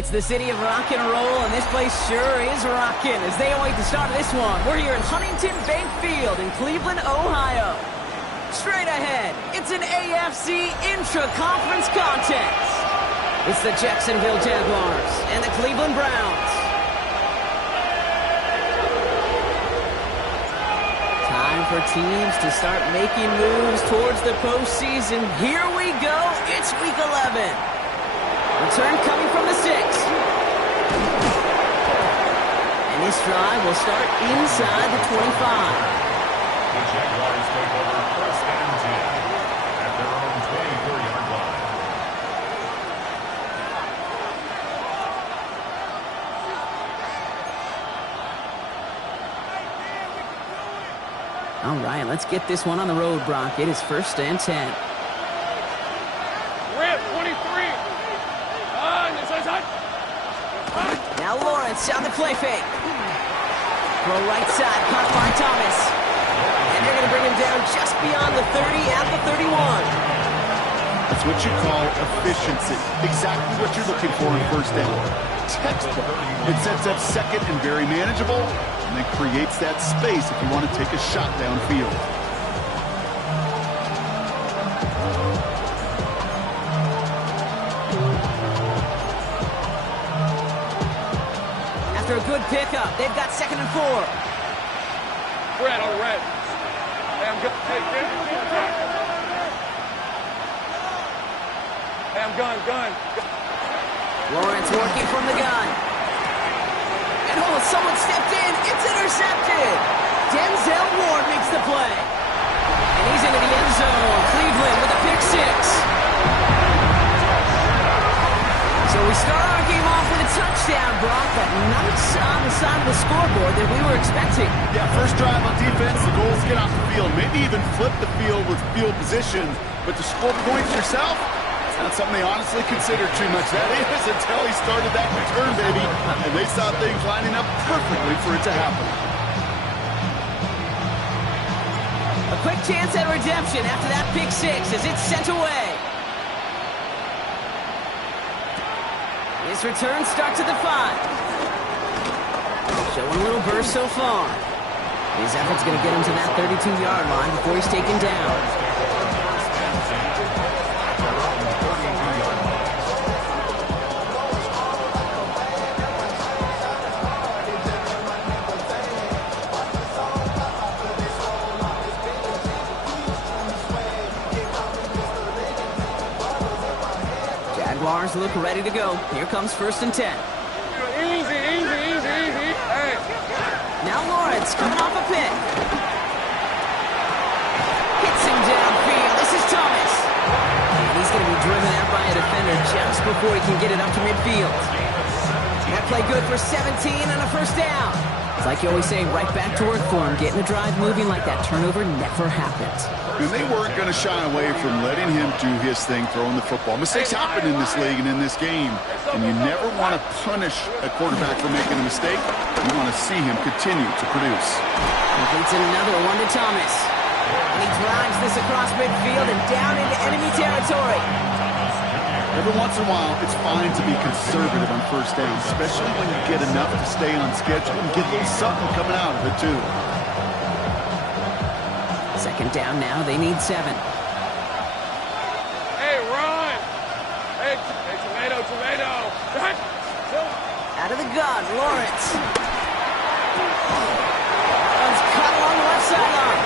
It's the city of rock and roll, and this place sure is rocking as they await the start of this one. We're here at Huntington Bank Field in Cleveland, Ohio. Straight ahead, it's an AFC intra-conference contest. It's the Jacksonville Jaguars and the Cleveland Browns. Time for teams to start making moves towards the postseason. Here we go. It's Week 11. Return coming from the 6. And this drive will start inside the 25. The Jaguars take over first and 10 at their own 24-yard line. All right, let's get this one on the road, Brock. It is first and 10. Now Lawrence on the play fake. Throw right side, caught by Thomas. And they're going to bring him down just beyond the 30 at the 31. That's what you call efficiency. Exactly what you're looking for in first down. Textbook. It sets up second and very manageable, and then creates that space if you want to take a shot downfield. After a good pickup, they've got second and 4. Red on red. Hey, I'm good. Hey, I'm gun. Lawrence working from the gun. And someone stepped in. It's intercepted. Denzel Ward makes the play. And he's into the end zone. Cleveland with a pick 6. So we start our game off with a touchdown, Brock, but not on the side of the scoreboard that we were expecting. Yeah, first drive on defense, the goal is get off the field, maybe even flip the field with field position, but to score points yourself, it's not something they honestly considered too much. That is until he started that return, baby, and they saw things lining up perfectly for it to happen. A quick chance at redemption after that pick 6 as it's sent away. His return starts at the 5. Showing a little burst so far. His effort's going to get him to that 32-yard line before he's taken down. Jaguars look ready to go. Here comes first and 10. Easy. Hey. Now Lawrence coming off a pick. Hits him downfield. This is Thomas. And he's going to be driven out by a defender just before he can get it up to midfield. That play good for 17 and a first down. It's like you always say, right back to work for him. Getting the drive moving like that turnover never happened. And they weren't going to shy away from letting him do his thing, throwing the football. Mistakes happen in this league and in this game, and you never want to punish a quarterback for making a mistake. You want to see him continue to produce. Completes another one to Thomas. And he drives this across midfield and down into enemy territory. Every once in a while, it's fine to be conservative on first down, especially when you get enough to stay on schedule and get a little something coming out of it, too. Second down now, they need 7. Hey, run. Hey, tomato. Out of the gun, Lawrence. Runs cut along the left sideline.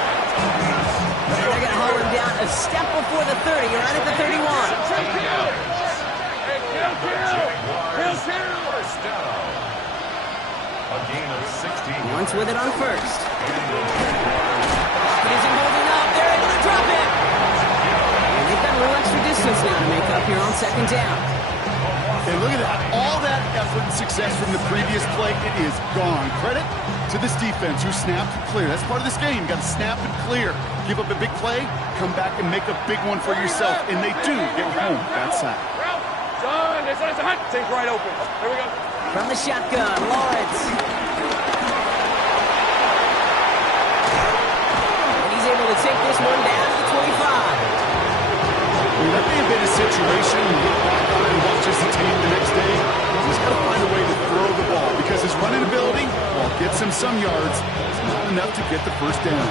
They're going to hold him down a step before the 30, right at the 31. Hey, kill. First down. A gain of 16. Lawrence with it on first. Isn't holding up. They're able to drop it. And they've got a little extra distance now to make up here on second down. And look at that. All that effort and success from the previous play, it is gone. Credit to this defense who snapped and cleared. That's part of this game. You got to snap and clear. Give up a big play, come back and make a big one for yourself. And they do get home that sack. Son, it's a hunt. Thing's right open. Here we go. From the shotgun, Lawrence. Able to take this one down to the 25. That may have been a situation you look back on and watch as the tape the next day. He's got him some yards. It's not enough to get the first down.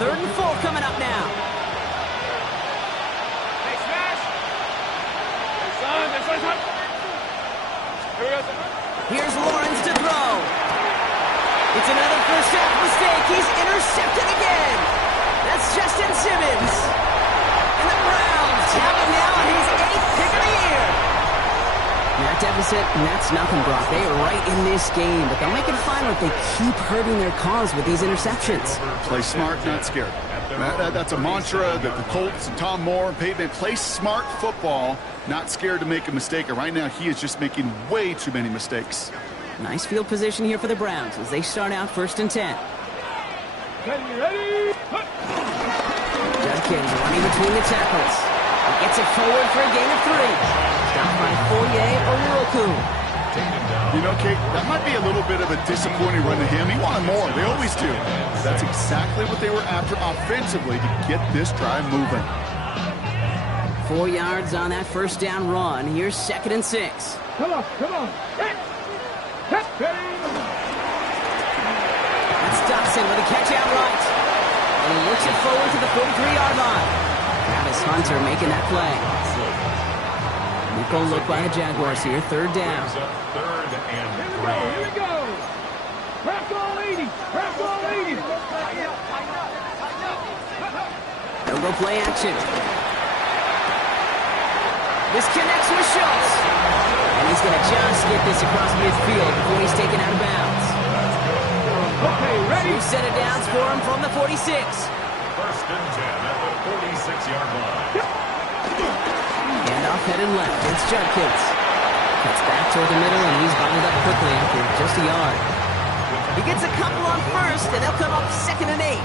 Third and 4 coming up now. Hey, smash! Hey, son. Here we go, son. Here's Lawrence to throw. It's another first half mistake. He's intercepted again. That's Justin Simmons. And the Browns have him now on his 8th pick of the year. That deficit, and that's nothing, Brock. They are right in this game, but they'll make it final if they keep hurting their cause with these interceptions. Play smart, not scared. That's a mantra that the Colts and Tom Moore and Peyton play smart football, not scared to make a mistake. And right now, he is just making way too many mistakes. Nice field position here for the Browns as they start out 1st and 10. Ready? Judkins running between the tackles. He gets it forward for a gain of 3. Stopped by Foye Oluokun. You know, Kate, that might be a little bit of a disappointing run to him. He wanted more. They always do. That's exactly what they were after offensively to get this drive moving. 4 yards on that first down run. Here's 2nd and 6. Come on. Hit. Ready? That's Dobson with a catch out right. And he looks it forward to the 43-yard line. Travis Hunter making that play. Nickel look by the Jaguars here. 3rd down. Third and Here we go. Crack all 80. They'll go play action. This connects with Schultz. And he's going to just get this across midfield before he's taken out of bounds. Okay, ready? 2 set of downs for him from the 46. First and 10 at the 46-yard line. Handoff headed left. It's Judkins. Cuts back toward the middle, and he's bundled up quickly after just a yard. He gets a couple on first, and they'll come up 2nd and 8.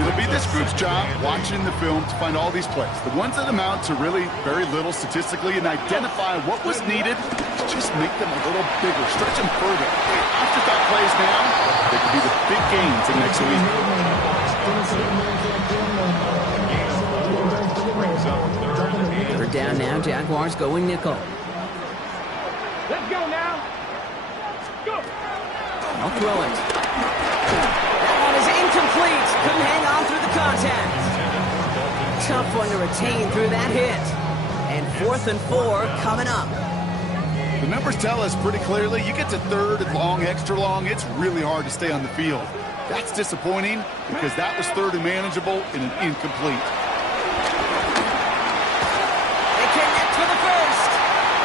It'll be this group's job watching the film to find all these plays. The ones that amount to really very little statistically and identify what was needed to just make them a little bigger, stretch them further. Afterthought plays now, they could be the big gains in next week. Third down now, Jaguars going nickel. Let's go now. Go. I'll throw it. That one is incomplete. Couldn't hang on through the contact. Tough one to retain through that hit. And 4th and 4 coming up. The numbers tell us pretty clearly, you get to 3rd and long, extra long, it's really hard to stay on the field. That's disappointing because that was 3rd and manageable and an incomplete. They connect for the first.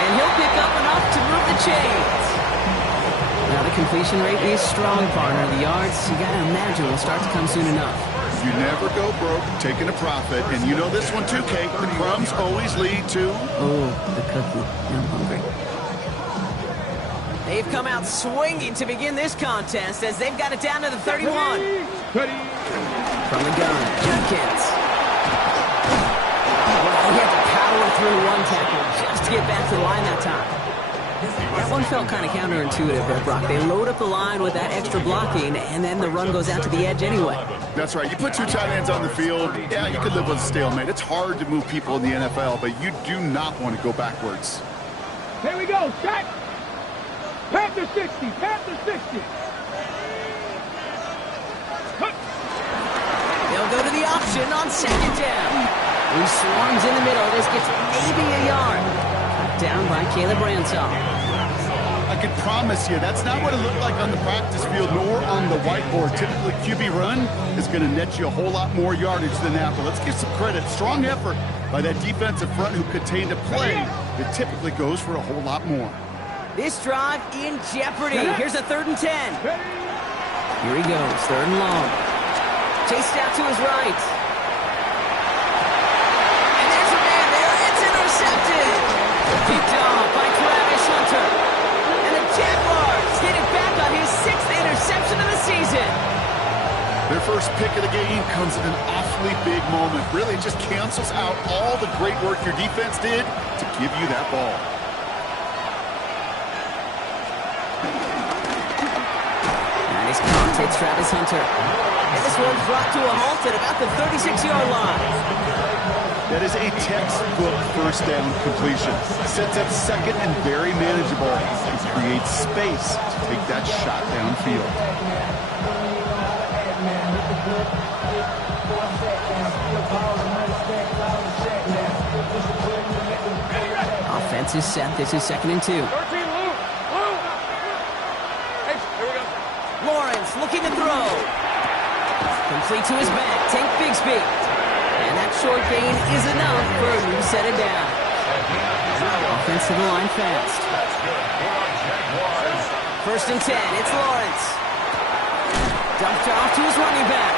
And he'll pick up enough to move the chains. Now the completion rate is strong, partner. The yards, you got to imagine, will start to come soon enough. You never go broke taking a profit, and you know this one too, Kate. The crumbs always lead to... Oh, the cookie. I'm hungry. They've come out swinging to begin this contest as they've got it down to the 31. Ready? From the gun, Judkins. Well, he had to power through one tackle just to get back to the line that time. That one felt kind of counterintuitive there, Brock. They load up the line with that extra blocking, and then the run goes out to the edge anyway. That's right. You put 2 tight ends on the field, yeah, you could live with a stalemate. It's hard to move people in the NFL, but you do not want to go backwards. Here we go. Set. Panther 60. They'll go to the option on 2nd down. He swarms in the middle. This gets maybe a yard. Cut down by Caleb Ransaw. I can promise you, that's not what it looked like on the practice field nor on the whiteboard. Typically, QB run is going to net you a whole lot more yardage than that. But let's give some credit. Strong effort by that defensive front who contained a play that typically goes for a whole lot more. This drive in jeopardy. Here's a 3rd and 10. Here he goes, 3rd and long. Chased out to his right. And there's a man there. It's intercepted. Picked off by Travis Hunter. And the Jaguars get it back on his 6th interception of the season. Their first pick of the game comes at an awfully big moment. Really just cancels out all the great work your defense did to give you that ball. Nice count takes Travis Hunter. And this one's brought to a halt at about the 36-yard line. That is a textbook first down completion. Sets up second and very manageable. It creates space to take that shot downfield. Offense is set. This is 2nd and 2. Lawrence looking to throw. Complete to his back. Tank Bigsby. And that short gain is enough for a new set of down. Offense to the line fast. 1st and 10. It's Lawrence. Dumped off to his running back.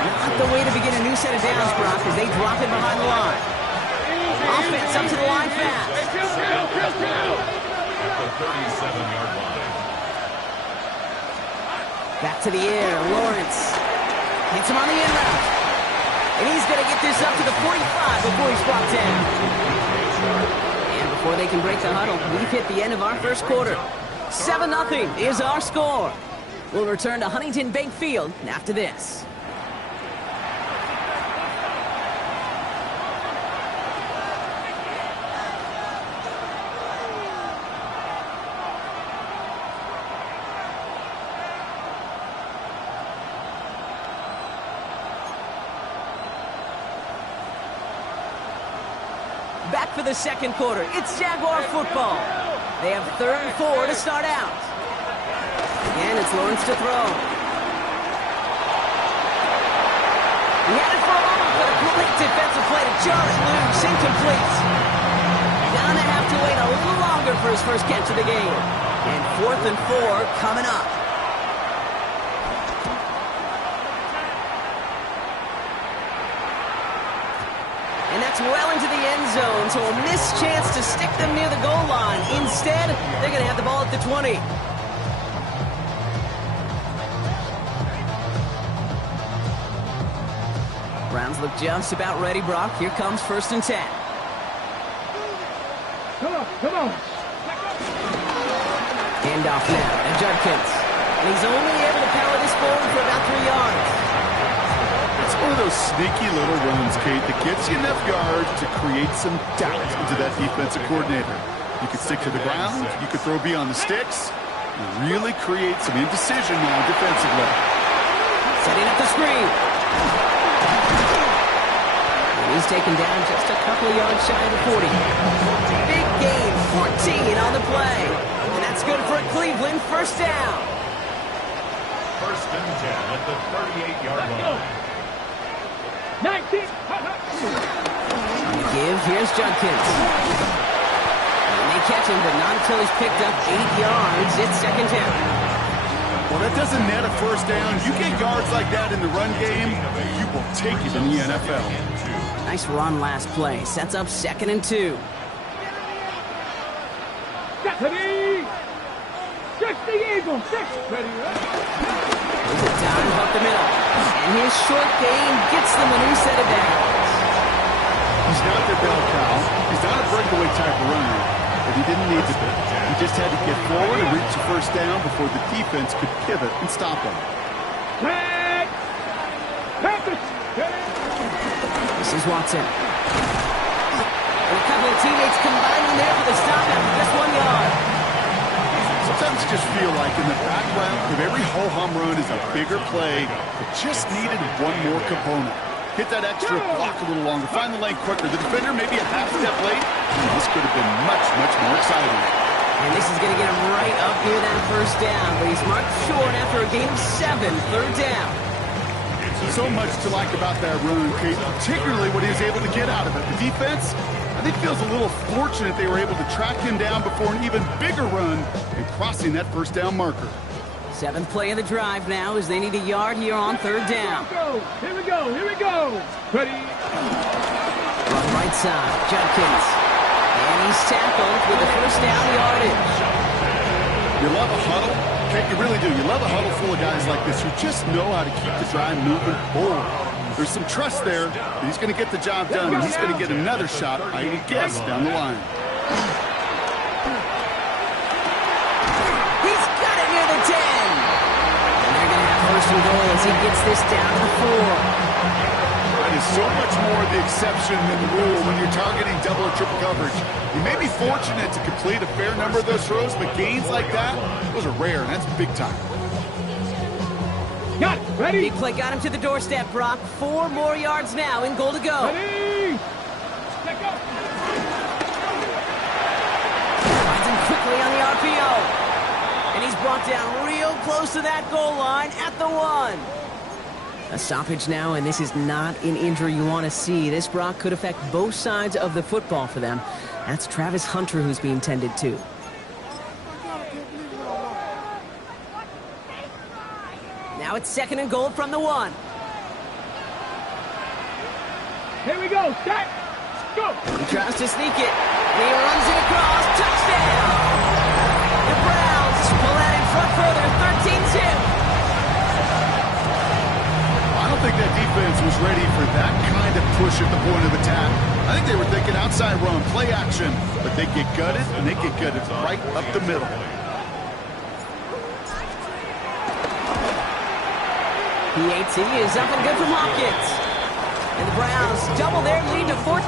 Not the way to begin a new set of downs, Brock, as they drop it behind the line. Offense up to the line fast. At the 37-yard line. Back to the air. Lawrence hits him on the end route. And he's going to get this up to the 45 before he's brought down. And before they can break the huddle, we've hit the end of our first quarter. 7-0 is our score. We'll return to Huntington Bank Field after this. Back for the second quarter. It's Jaguar football. They have 3rd and 4 to start out. Again, it's Lawrence to throw. He had it for a moment, but a great defensive play to jar it loose. Incomplete. Gonna have to wait a little longer for his first catch of the game. And 4th and 4 coming up. And that's well into the end zone, so a missed chance to stick them near the goal line. Instead, they're going to have the ball at the 20. Browns look just about ready, Brock. Here comes 1st and 10. Come on. Handoff now to Judkins. And he's only able to power this forward for about 3 yards. It's one of those sneaky little runs, Kate, that gets you enough yards to create some doubt into that defensive coordinator. You could stick to the ground, you could throw beyond the sticks, and really create some indecision now defensively. Setting up the screen. And he's taken down just a couple of yards shy of the 40. Big gain, 14 on the play. And that's good for a Cleveland first down. 1st and 10 at the 38-yard line. 19. Give, here's Judkins. And they catch him, but not until he's picked up 8 yards. It's 2nd down. Well, that doesn't net a first down. You get yards like that in the run game, you will take it in the NFL. Nice run last play. Sets up 2nd and 2. Ready. 60 Eagles. 6. Ready. There's a dive up the middle. And his short game gets them a new set of downs. He's not their bell cow. He's not a breakaway type of runner, but he didn't need to be. He just had to get forward and reach the first down before the defense could pivot and stop him. This is Watson. And a couple of teammates combining there for the stop after just 1 yard. Sometimes you just feel like in the background of every ho-hum run is a bigger play that just needed one more component. Hit that extra block a little longer, find the lane quicker. The defender maybe a half step late. This could have been much, much more exciting. And this is going to get him right up near that first down, but he's marked short after a gain of 7, 3rd down. So much to like about that run, Kate, particularly what he was able to get out of it. The defense, I think, feels a little fortunate they were able to track him down before an even bigger run and crossing that first down marker. 7th play of the drive now as they need a yard here on 3rd down. Here we go. Ready. On the right side, Judkins. And he's tackled with the first down yardage. You love a huddle. Kate, you really do. You love a huddle full of guys like this who just know how to keep the drive moving forward. There's some trust there that he's going to get the job done, and he's going to get another shot, I would guess, down the line. He's got it near the 10. And they're going to have 1st and goal as he gets this down to the 4. That is so much more the exception than the rule when you're targeting double or triple coverage. You may be fortunate to complete a fair number of those throws, but gains like that, those are rare, and that's big time. Got it. Ready? Big play got him to the doorstep, Brock. 4 more yards now in goal to go. Ready? Let go. Finds him quickly on the RPO. And he's brought down real close to that goal line at the 1. A stoppage now, and this is not an injury you want to see. This, Brock, could affect both sides of the football for them. That's Travis Hunter who's being tended to. Now it's 2nd and goal from the 1. Here we go. Set. Go. He tries to sneak it. And he runs it across. Touchdown! The Browns pull that in front further. 13-2. I don't think that defense was ready for that kind of push at the point of attack. I think they were thinking outside run, play action, but they get gutted, and they get gutted right up the middle. PAT is up and good from Hopkins. And the Browns double their lead to 14.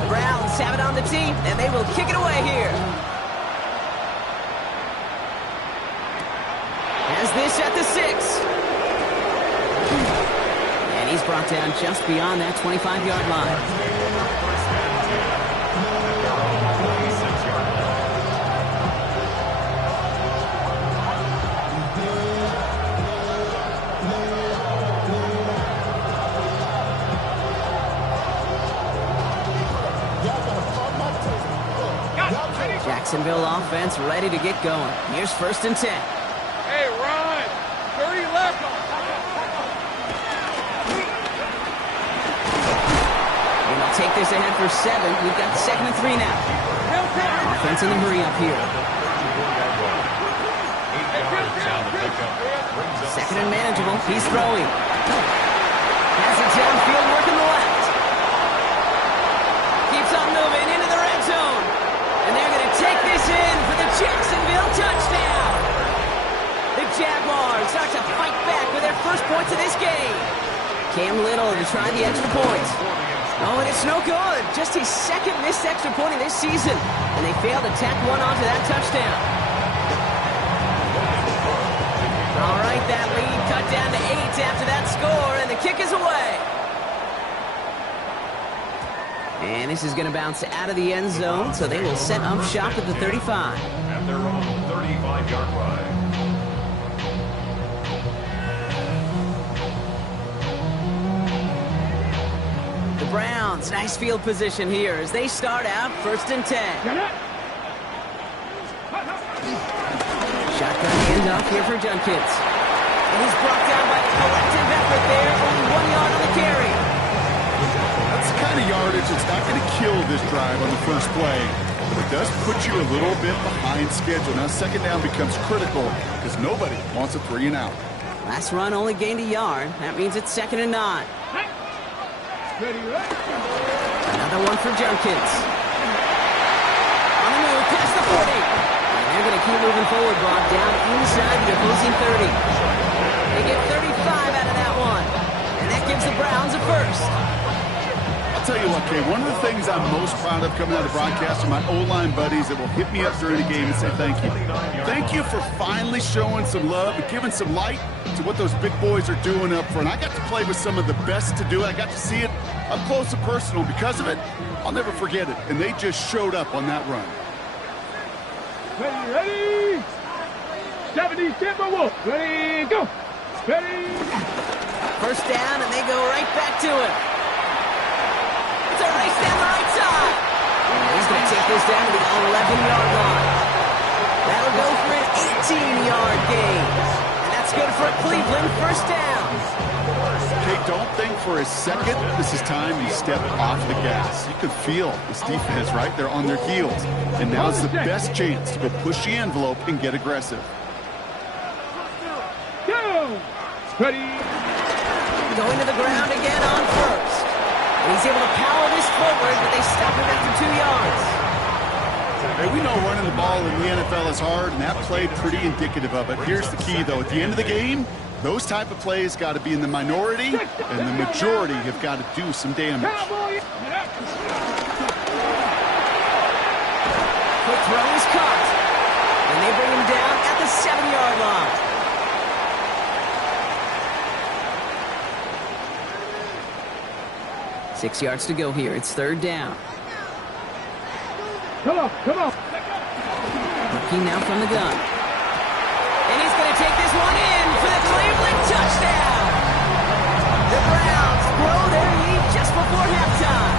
The Browns have it on the team, and they will kick it away here. Has this at the 6. And he's brought down just beyond that 25-yard line. Jacksonville offense ready to get going. Here's 1st and 10. Hey, Ron. 30 left. And they'll take this ahead for 7. We've got 2nd and 3 now. Offense in the hurry up here. 2nd and manageable. He's throwing. Has it downfield, working the left. Keeps on moving into the red zone. And they're going to take this in for the Jacksonville touchdown. The Jaguars start to fight back with their first points of this game. Cam Little to try the extra point. Oh, and it's no good. Just his 2nd missed extra point of this season. And they failed to tack one onto that touchdown. All right, that lead cut down to 8 after that score, and the kick is away. And this is going to bounce out of the end zone, so they will set up shop at the 35. At their own 35-yard line. The Browns, nice field position here as they start out 1st and 10. Shotgun handoff here for Junkins. And he's brought down by a collective effort there, only 1 yard on the carry. That's the kind of yardage that's not going to kill this drive on the first play, but it does put you a little bit behind schedule. Now 2nd down becomes critical because nobody wants a 3 and out. Last run only gained a yard. That means it's 2nd and 9. Another one for Junkins. On the move, past the 40. And they're going to keep moving forward, Brock, down inside the opposing 30. They get 35 out of that one. And that gives the Browns a first. I'll tell you what, Kay, one of the things I'm most proud of coming out of the broadcast are my O-line buddies that will hit me up during the game and say thank you. Thank you for finally showing some love and giving some light to what those big boys are doing up front. I got to play with some of the best to do it. I got to see it up close and personal. Because of it, I'll never forget it. And they just showed up on that run. Ready? 70 Timberwolf. Ready, go. Ready. First down, and they go right back to it. It's a race down the right side. He's going to take this down to the 11-yard line. That'll go for an 18-yard gain. And that's good for Cleveland. First down. Okay, don't think for a second this is time you step off the gas. You can feel this defense, right? They're on their heels. And now's the best chance to go push the envelope and get aggressive. Go. Ready. Going to the ground again on first. And he's able to power this forward, but they stop him after 2 yards. Hey, we know running the ball in the NFL is hard, and that play pretty indicative of it. Here's the key, though. At the end of the game, Those type of plays got to be in the minority, and the majority have got to do some damage. Quick throw is caught. And they bring him down at the 7-yard line. Six yards to go here. It's third down. Come on, come on. Looking now from the gun. And he's going to take this one in for the Cleveland touchdown. The Browns grow their lead just before halftime.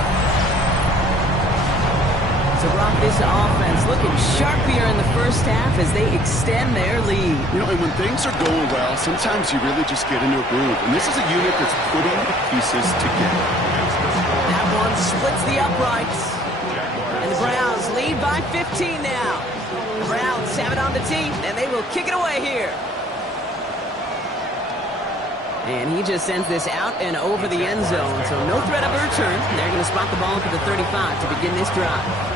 So, Brock, this offense looking sharp here in the first half as they extend their lead. You know, and when things are going well, sometimes you really just get into a groove. And this is a unit that's putting the pieces together. That one splits the uprights. And the Browns lead by 15 now. The Browns have it on the tee, and they will kick it away here. And he just sends this out and over the end zone. So no threat of a return. They're going to spot the ball for the 35 to begin this drive.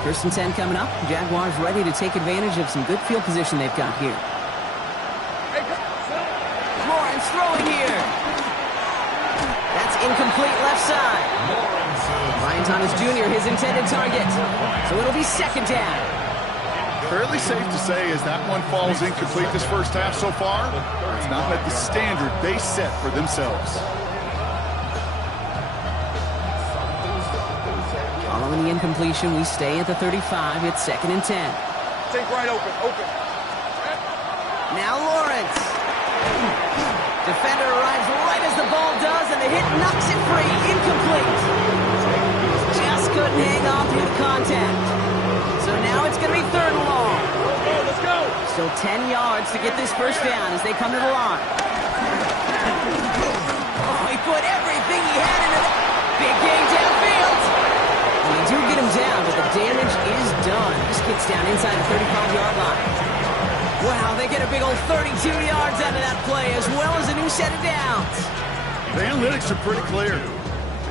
First and 10 coming up. Jaguars ready to take advantage of some good field position they've got here. Lawrence throwing here. That's incomplete left side. Ryan Thomas Jr., his intended target. So it'll be second down. Fairly safe to say as that one falls incomplete this first half so far, it's not met the standard they set for themselves. Following the incompletion, we stay at the 35. It's second and 10. Take right open, open. Now Lawrence. Defender arrives right as the ball does, and the hit knocks it free. Incomplete. Just couldn't hang on through the contact. So now it's going to be third and long. Let's go. Still 10 yards to get this first down as they come to the line. Oh, he put everything he had into that. Big gain downfield. And they do get him down, but the damage is done. This gets down inside the 35-yard line. Wow, they get a big old 32 yards out of that play, as well as a new set of downs. The analytics are pretty clear.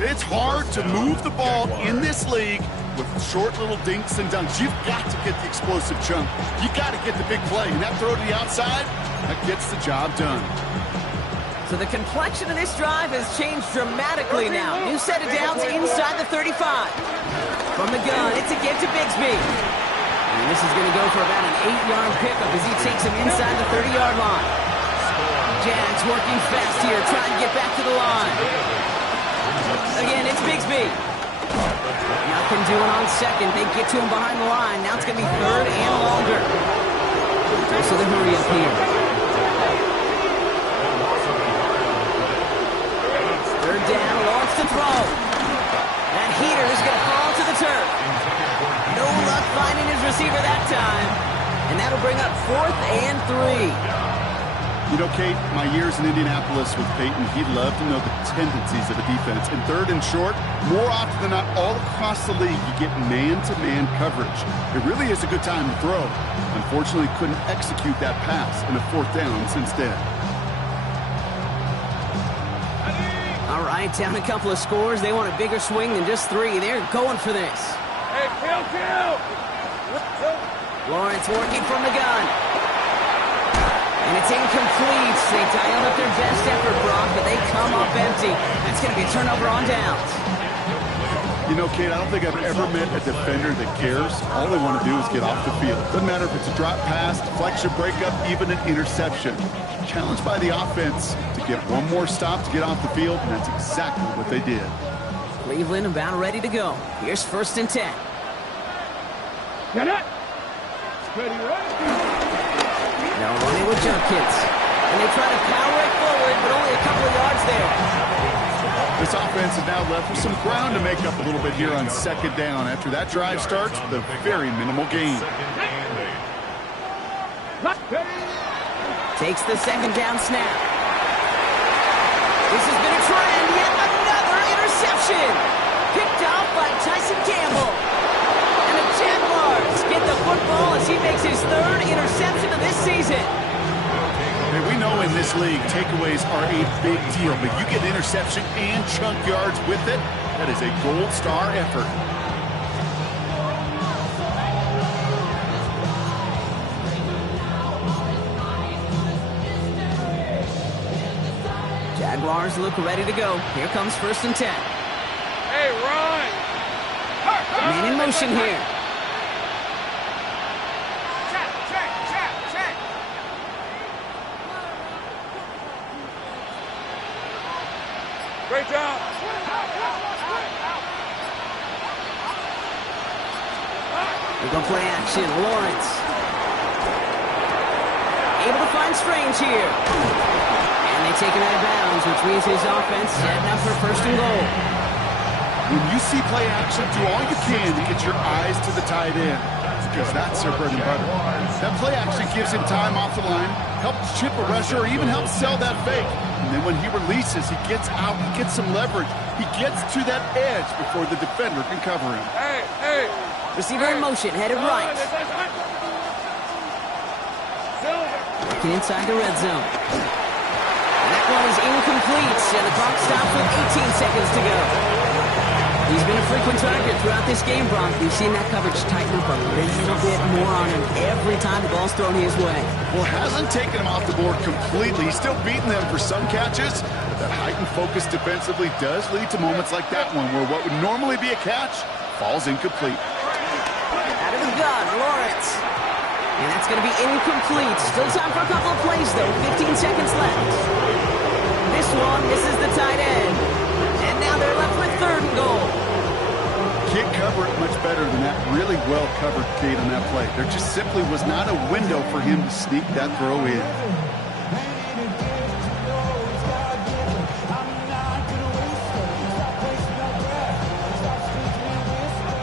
It's hard to move the ball in this league with short little dinks and dunks. You've got to get the explosive chunk. You got to get the big play. And that throw to the outside, that gets the job done. So the complexion of this drive has changed dramatically now. New set of downs inside the 35. From the gun, it's a give to Bigsby. And this is going to go for about an 8-yard pickup as he takes him inside the 30-yard line. Jags working fast here, trying to get back to the line. Again, it's Bigsby. Nothing doing on second. They get to him behind the line. Now it's going to be third and longer. Also the hurry up here. Third down, Lawrence to throw. That heater is going to fall to the turf. No luck finding his receiver that time. And that'll bring up fourth and 3. You know, Kate, my years in Indianapolis with Peyton, he'd love to know the tendencies of a defense. In third and short, more often than not, all across the league, you get man-to-man coverage. It really is a good time to throw. Unfortunately, couldn't execute that pass in a fourth down instead. All right, down a couple of scores. They want a bigger swing than just 3. They're going for this. Hey, kill. Lawrence working from the gun. And it's incomplete. They dialed up their best effort, Brock, but they come up empty. That's going to be a turnover on downs. You know, Kate, I don't think I've ever met a defender that cares. All they want to do is get off the field. Doesn't matter if it's a drop pass, deflection, breakup, even an interception. Challenged by the offense to get one more stop to get off the field, and that's exactly what they did. Cleveland about ready to go. Here's first and 10. Get it. Ready, right? Now running with jump kits. And they try to power it forward, but only a couple of yards there. This offense is now left with some ground to make up a little bit here on second down after that drive starts with a very minimal gain. Takes the second down snap. This has been a trend. Yet another interception. Picked off by Tyson Campbell. And the Jaguars get the football as he makes his third interception of this season. Hey, we know in this league, takeaways are a big deal, but you get interception and chunk yards with it. That is a gold star effort. Jaguars look ready to go. Here comes 1st and 10. Hey, Ryan! Man in motion here. Check. Great job. We're going to play action. Lawrence. Able to find Strange here. And they take him out of bounds, which means his offense setting up for 1st and goal. When you see play action, do all you can to get your eyes to the tight end, because that's their bread and butter. That play action gives him time off the line, helps chip a rusher, or even helps sell that fake. And then when he releases, he gets out, he gets some leverage. He gets to that edge before the defender can cover him. Hey! Receiver in motion, headed right. Looking inside the red zone. And that one is incomplete, and the clock stops with 18 seconds to go. He's been a frequent target throughout this game, Bronk. We've seen that coverage tighten up a little bit more on him every time the ball's thrown his way. Well, hasn't taken him off the board completely. He's still beating them for some catches. But that heightened focus defensively does lead to moments like that one, where what would normally be a catch falls incomplete. Out of the gun, Lawrence. And that's going to be incomplete. Still time for a couple of plays, though. 15 seconds left. This one misses the tight end. And now they're left with 3rd and goal. Can't cover it much better than that really well-covered gate on that play. There just simply was not a window for him to sneak that throw in.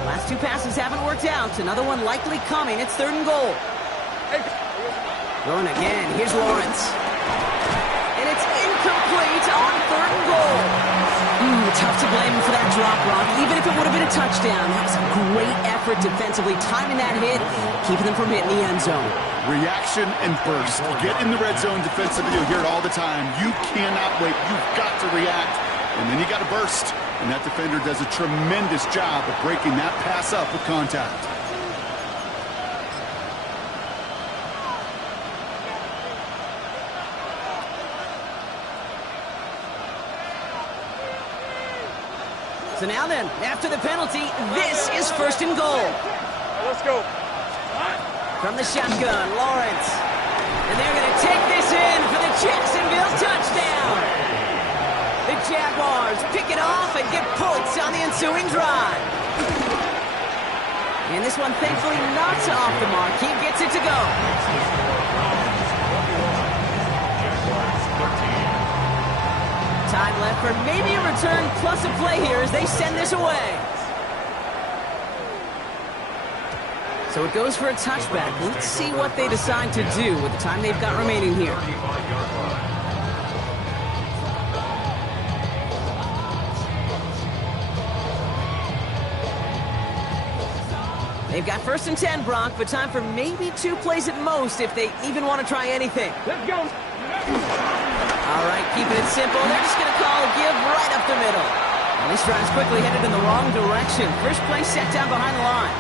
Last 2 passes haven't worked out. Another one likely coming. It's 3rd and goal. Throwing again. Here's Lawrence. And it's incomplete on 3rd and goal. Tough to blame him for that drop, Rock. Even if it would have been a touchdown, that was a great effort defensively, timing that hit, keeping them from hitting the end zone. Reaction and burst. Get in the red zone defensively. You'll hear it all the time. You cannot wait. You've got to react. And then you got to burst. And that defender does a tremendous job of breaking that pass up with contact. So now then, after the penalty, this is 1st and goal. Let's go. From the shotgun, Lawrence. And they're going to take this in for the Jacksonville touchdown. The Jaguars pick it off and get points on the ensuing drive. And this one thankfully not off the mark. He gets it to go. Time left for maybe a return plus a play here as they send this away. So it goes for a touchback. Let's see what they decide to do with the time they've got remaining here. They've got 1st and 10, Bronk, but time for maybe 2 plays at most if they even want to try anything. Let's go. All right, keeping it simple. They're just going to call a give right up the middle. And this drive's quickly headed in the wrong direction. First play set down behind the line.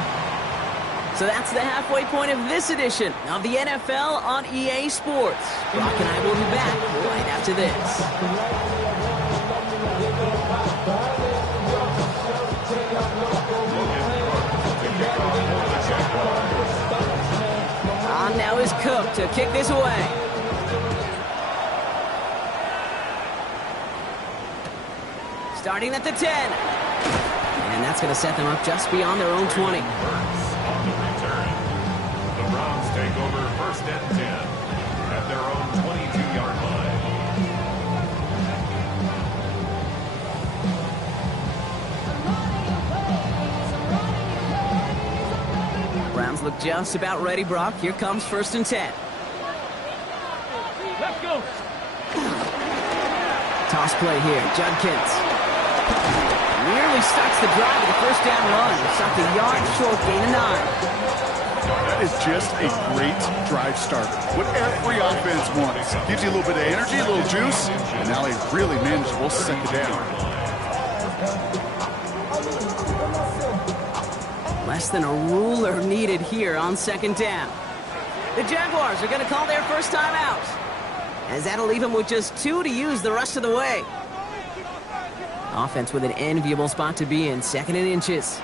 So that's the halfway point of this edition of the NFL on EA Sports. Brock and I will be back right after this. On now is Cook to kick this away. Starting at the 10. And that's going to set them up just beyond their own 20. On the return, the Browns take over 1st and 10 at their own 22-yard line. Browns look just about ready, Brock. Here comes 1st and 10. Let's go. Toss play here, Judkins. Nearly starts the drive with a 1st down run. Stopped a yard short, gain of 9. That is just a great drive starter. What every offense wants. Gives you a little bit of energy, a little juice, and now a really manageable second down. Less than a ruler needed here on second down. The Jaguars are going to call their first time out, as that'll leave them with just 2 to use the rest of the way. Offense with an enviable spot to be in, 2nd and inches.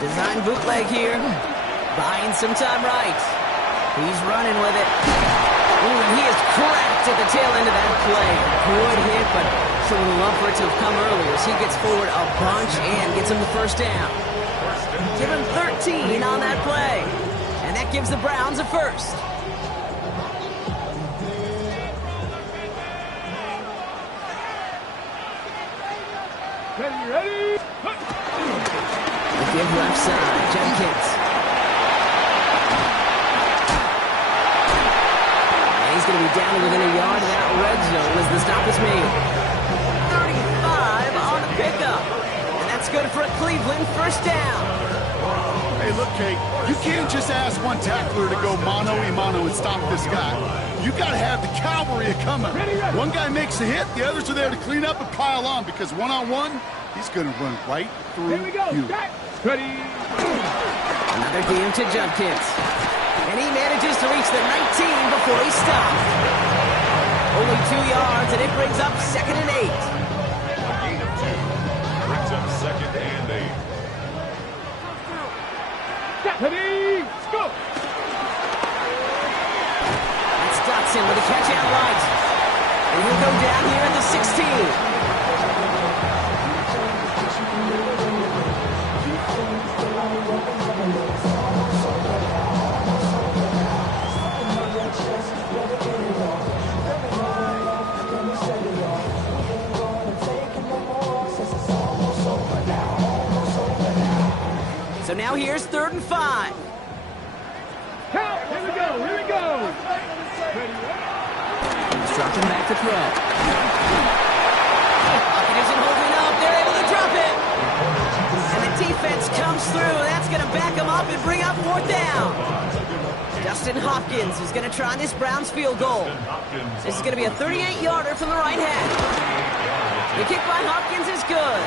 Design bootleg here. Buying some time right. He's running with it. Ooh, and he is cracked at the tail end of that play. Good hit, but sure would love for it to have come earlier as he gets forward a bunch and gets him the first down. Give him 13 on that play. And that gives the Browns a first. Ready? The give left side, Jenkins. And he's going to be down within a yard of that red zone as the stop is made. 35 on the pickup. And that's good for a Cleveland first down. Hey, look, Kate, you can't just ask one tackler to go mano-a-mano and stop this guy. You got to have the cavalry coming. One guy makes a hit, the others are there to clean up and pile on, because one-on-one, he's going to run right through you. Ready? Another game to Judkins. And he manages to reach the 19 before he stopped. Only 2 yards, and it brings up 2nd and 8. A gain of 2 brings up 2nd and 8. Ready? Go! That's Dotson with a catch out right. And he'll go down here at the 16. So now here's 3rd and 5. Count! Here we go! Here we go! He's dropping back to throw. Pocket isn't holding up. They're able to drop it. And the defense comes through. That's going to back them up and bring up 4th down. Justin Hopkins is going to try this Browns field goal. This is going to be a 38-yarder from the right hand. The kick by Hopkins is good.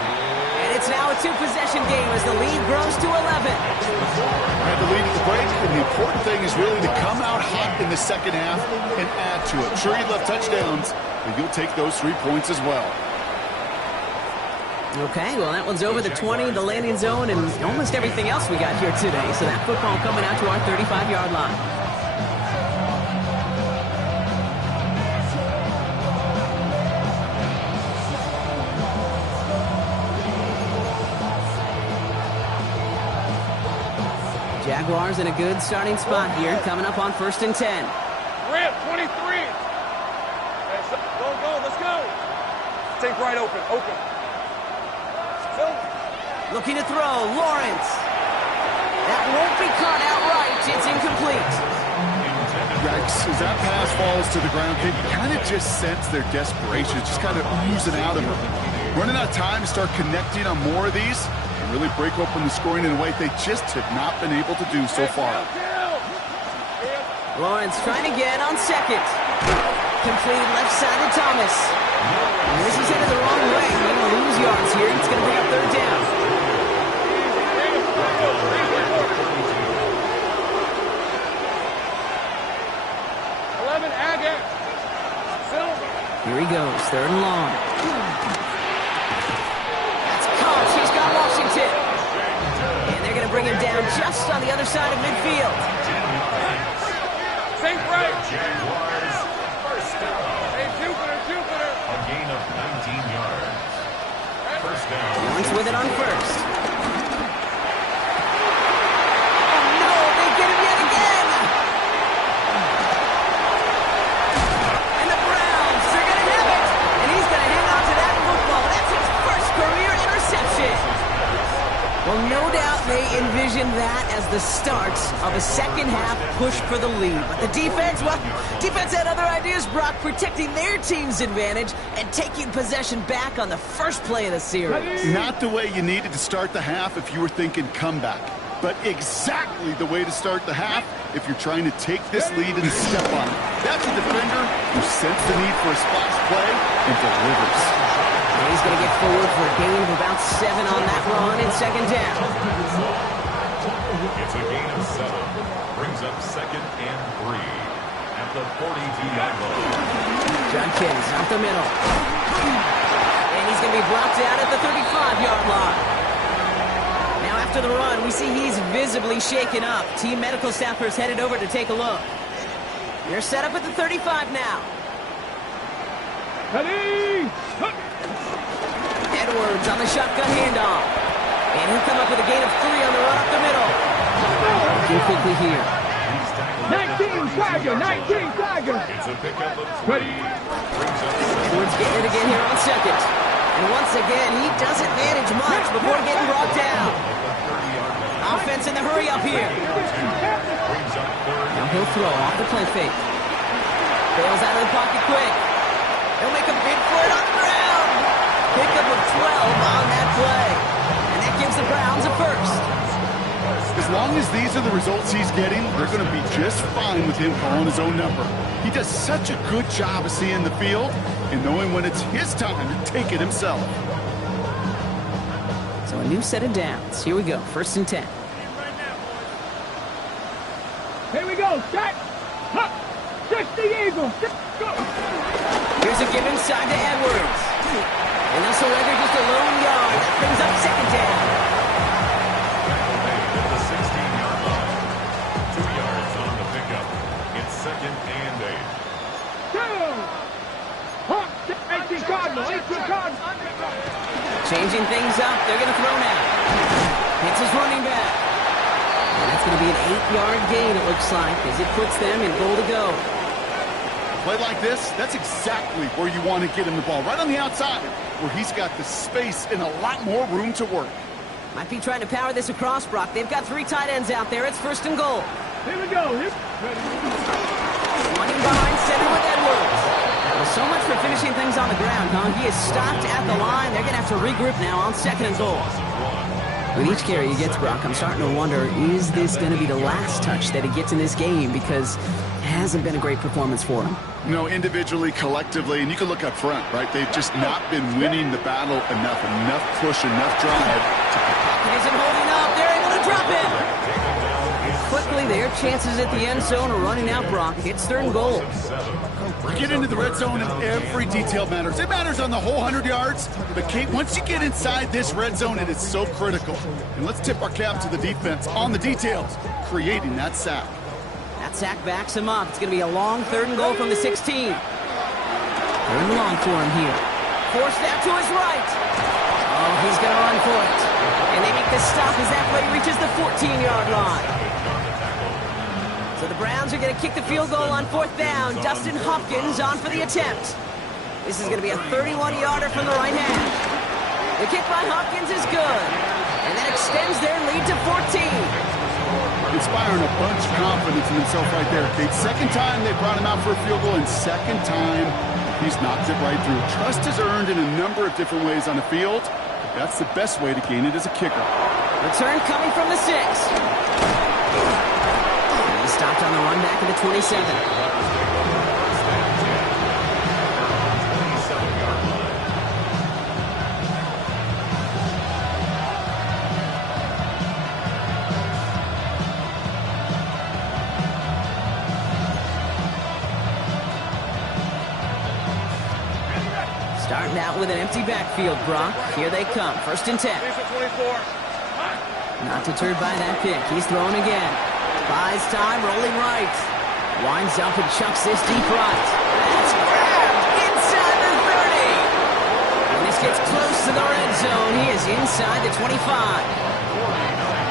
And it's now a 2-possession game as the lead grows to 11. Had the lead at the break, and the important thing is really to come out hot in the second half and add to it. Sure, you left touchdowns, but you'll take those 3 points as well. Okay, well, that one's over the 20, the landing zone, and almost everything else we got here today. So that football coming out to our 35-yard line. Jaguars in a good starting spot here, coming up on 1st and 10. Ramp 23. Go, let's go. Take right open. Looking to throw, Lawrence. That won't be caught outright. It's incomplete. Jags, as that pass falls to the ground, you kind of just sense their desperation. It's just kind of oozing out of them. Running out of time to start connecting on more of these and really break open the scoring in a way they just have not been able to do so far. Lawrence trying again on 2nd. Completed left side to Thomas. And this is headed the wrong way. He's going to lose yards here. It's going to bring up 3rd down. Here he goes, 3rd and long. That's Coach. He's got Washington. And they're going to bring him down just on the other side of midfield. Safe right. Jaguars first down. Hey, Jupiter. A gain of 19 yards. First down. Lawrence with it on 1st. Oh no, they get him yet again. And the Browns are going to have it. And he's going to hang on to that football. That's his first career interception. Well, no doubt They envision that as the start of a second-half push for the lead. But the defense, well, defense had other ideas, Brock, protecting their team's advantage and taking possession back on the first play of the series. Not the way you needed to start the half if you were thinking comeback, but exactly the way to start the half if you're trying to take this lead and step on it. That's a defender who senses the need for a splash play and delivers. And he's going to get forward for a gain of about 7 on that run in second down. It's a gain of 7. Brings up 2nd and 3 at the 42-yard line. Judkins out the middle. And he's going to be blocked out at the 35-yard line. Now after the run, we see he's visibly shaken up. Team medical staffers headed over to take a look. They're set up at the 35 now. Ready? Edwards on the shotgun handoff. And he'll come up with a gain of 3 on the run up the middle. Looking quickly here. 19 Tiger, 19 Tiger. It's a pickup of 3. Ready? Brings up 7. Edwards getting it again here on second. And once again, he doesn't manage much before getting brought down. Offense in the hurry up here. Now he'll throw off the play fake. Bails out of the pocket quick. He'll make a big play on the ground. Pickup of 12 on that play. And that gives the Browns a first. As long as these are the results he's getting, they're going to be just fine with him calling his own number. He does such a good job of seeing the field and knowing when it's his time to take it himself. So a new set of downs. Here we go. 1st and 10. Here we go. Set. Huh. Just the Eagle. Go. Here's a give inside to Edwards. And they'll surrender just a lone yard. That brings up 2nd down. At the 16-yard line. 2 yards on the pickup. It's 2nd and 8. 18 Cardinal. 18 Cardinal. Changing things up. They're going to throw now. Hits his running back. And that's going to be an 8-yard gain, it looks like, as it puts them in goal to go. Play like this, that's exactly where you want to get him the ball, right on the outside, where he's got the space and a lot more room to work. Might be trying to power this across, Brock. They've got 3 tight ends out there. It's 1st and goal. Here we go. Running behind center with Edwards. Well, so much for finishing things on the ground, huh? He is stopped at the line. They're going to have to regroup now on 2nd and goal. With each carry he gets, Brock, I'm starting to wonder, is this going to be the last touch that he gets in this game? Because it hasn't been a great performance for him. You know, individually, collectively, and you can look up front, right? They've just not been winning the battle enough push, enough drive. He isn't holding up. They're able to drop him. Quickly, their chances at the end zone are running out, Brock. It's 3rd and goal. Get into the red zone and every detail matters. It matters on the whole 100 yards. But, Kate, once you get inside this red zone, it is so critical. And let's tip our cap to the defense on the details, creating that sack. That sack backs him up. It's going to be a long 3rd and goal from the 16. 3rd and long for him here. Forced out to his right. Oh, he's going to run for it. And they make the stop as that play reaches the 14-yard line. So the Browns are going to kick the field goal on 4th down. Dustin Hopkins on for the attempt. This is going to be a 31-yarder from the right hand. The kick by Hopkins is good. And that extends their lead to 14. Inspiring a bunch of confidence in himself right there, Kate. 2nd time they brought him out for a field goal, and 2nd time he's knocked it right through. Trust is earned in a number of different ways on the field. That's the best way to gain it as a kicker. Return coming from the 6. He stopped on the run back at the 27. Starting out with an empty backfield, Brock. Here they come. 1st and 10. Not deterred by that pick. He's throwing again. Buys time, rolling right. Winds up and chucks this deep right. That's grabbed inside the 30. And this gets close to the red zone. He is inside the 25.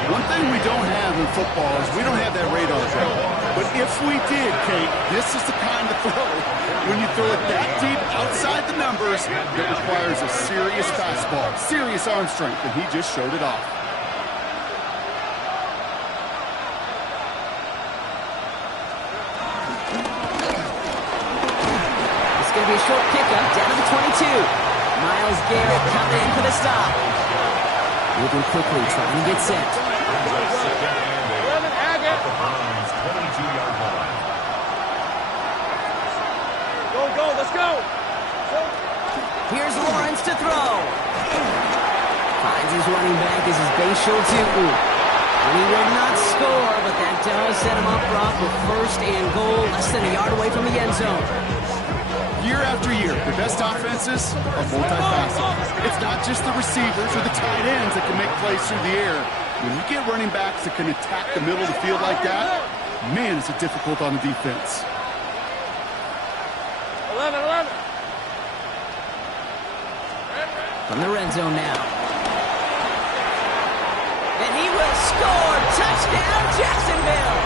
One thing we don't have in football is we don't have that radar throw. But if we did, Kate, this is the kind of throw. When you throw it that deep outside the numbers, it requires a serious fastball, serious arm strength, and he just showed it off. going to be a short pickup down to the 22. Myles Garrett coming in for the stop. Moving quickly, trying to get set. At the Browns' 22-yard line. Go, let's go. Here's Lawrence to throw. Finds his running back as his base show to. And he will not score, but that does set him up, Brock, with first and goal, less than a yard away from the end zone. Year after year, the best offenses are multifaceted. It's not just the receivers or the tight ends that can make plays through the air. When you get running backs that can attack the middle of the field like that, man, is it difficult on the defense. 11. From the red zone now. And he will score. Touchdown, Jacksonville.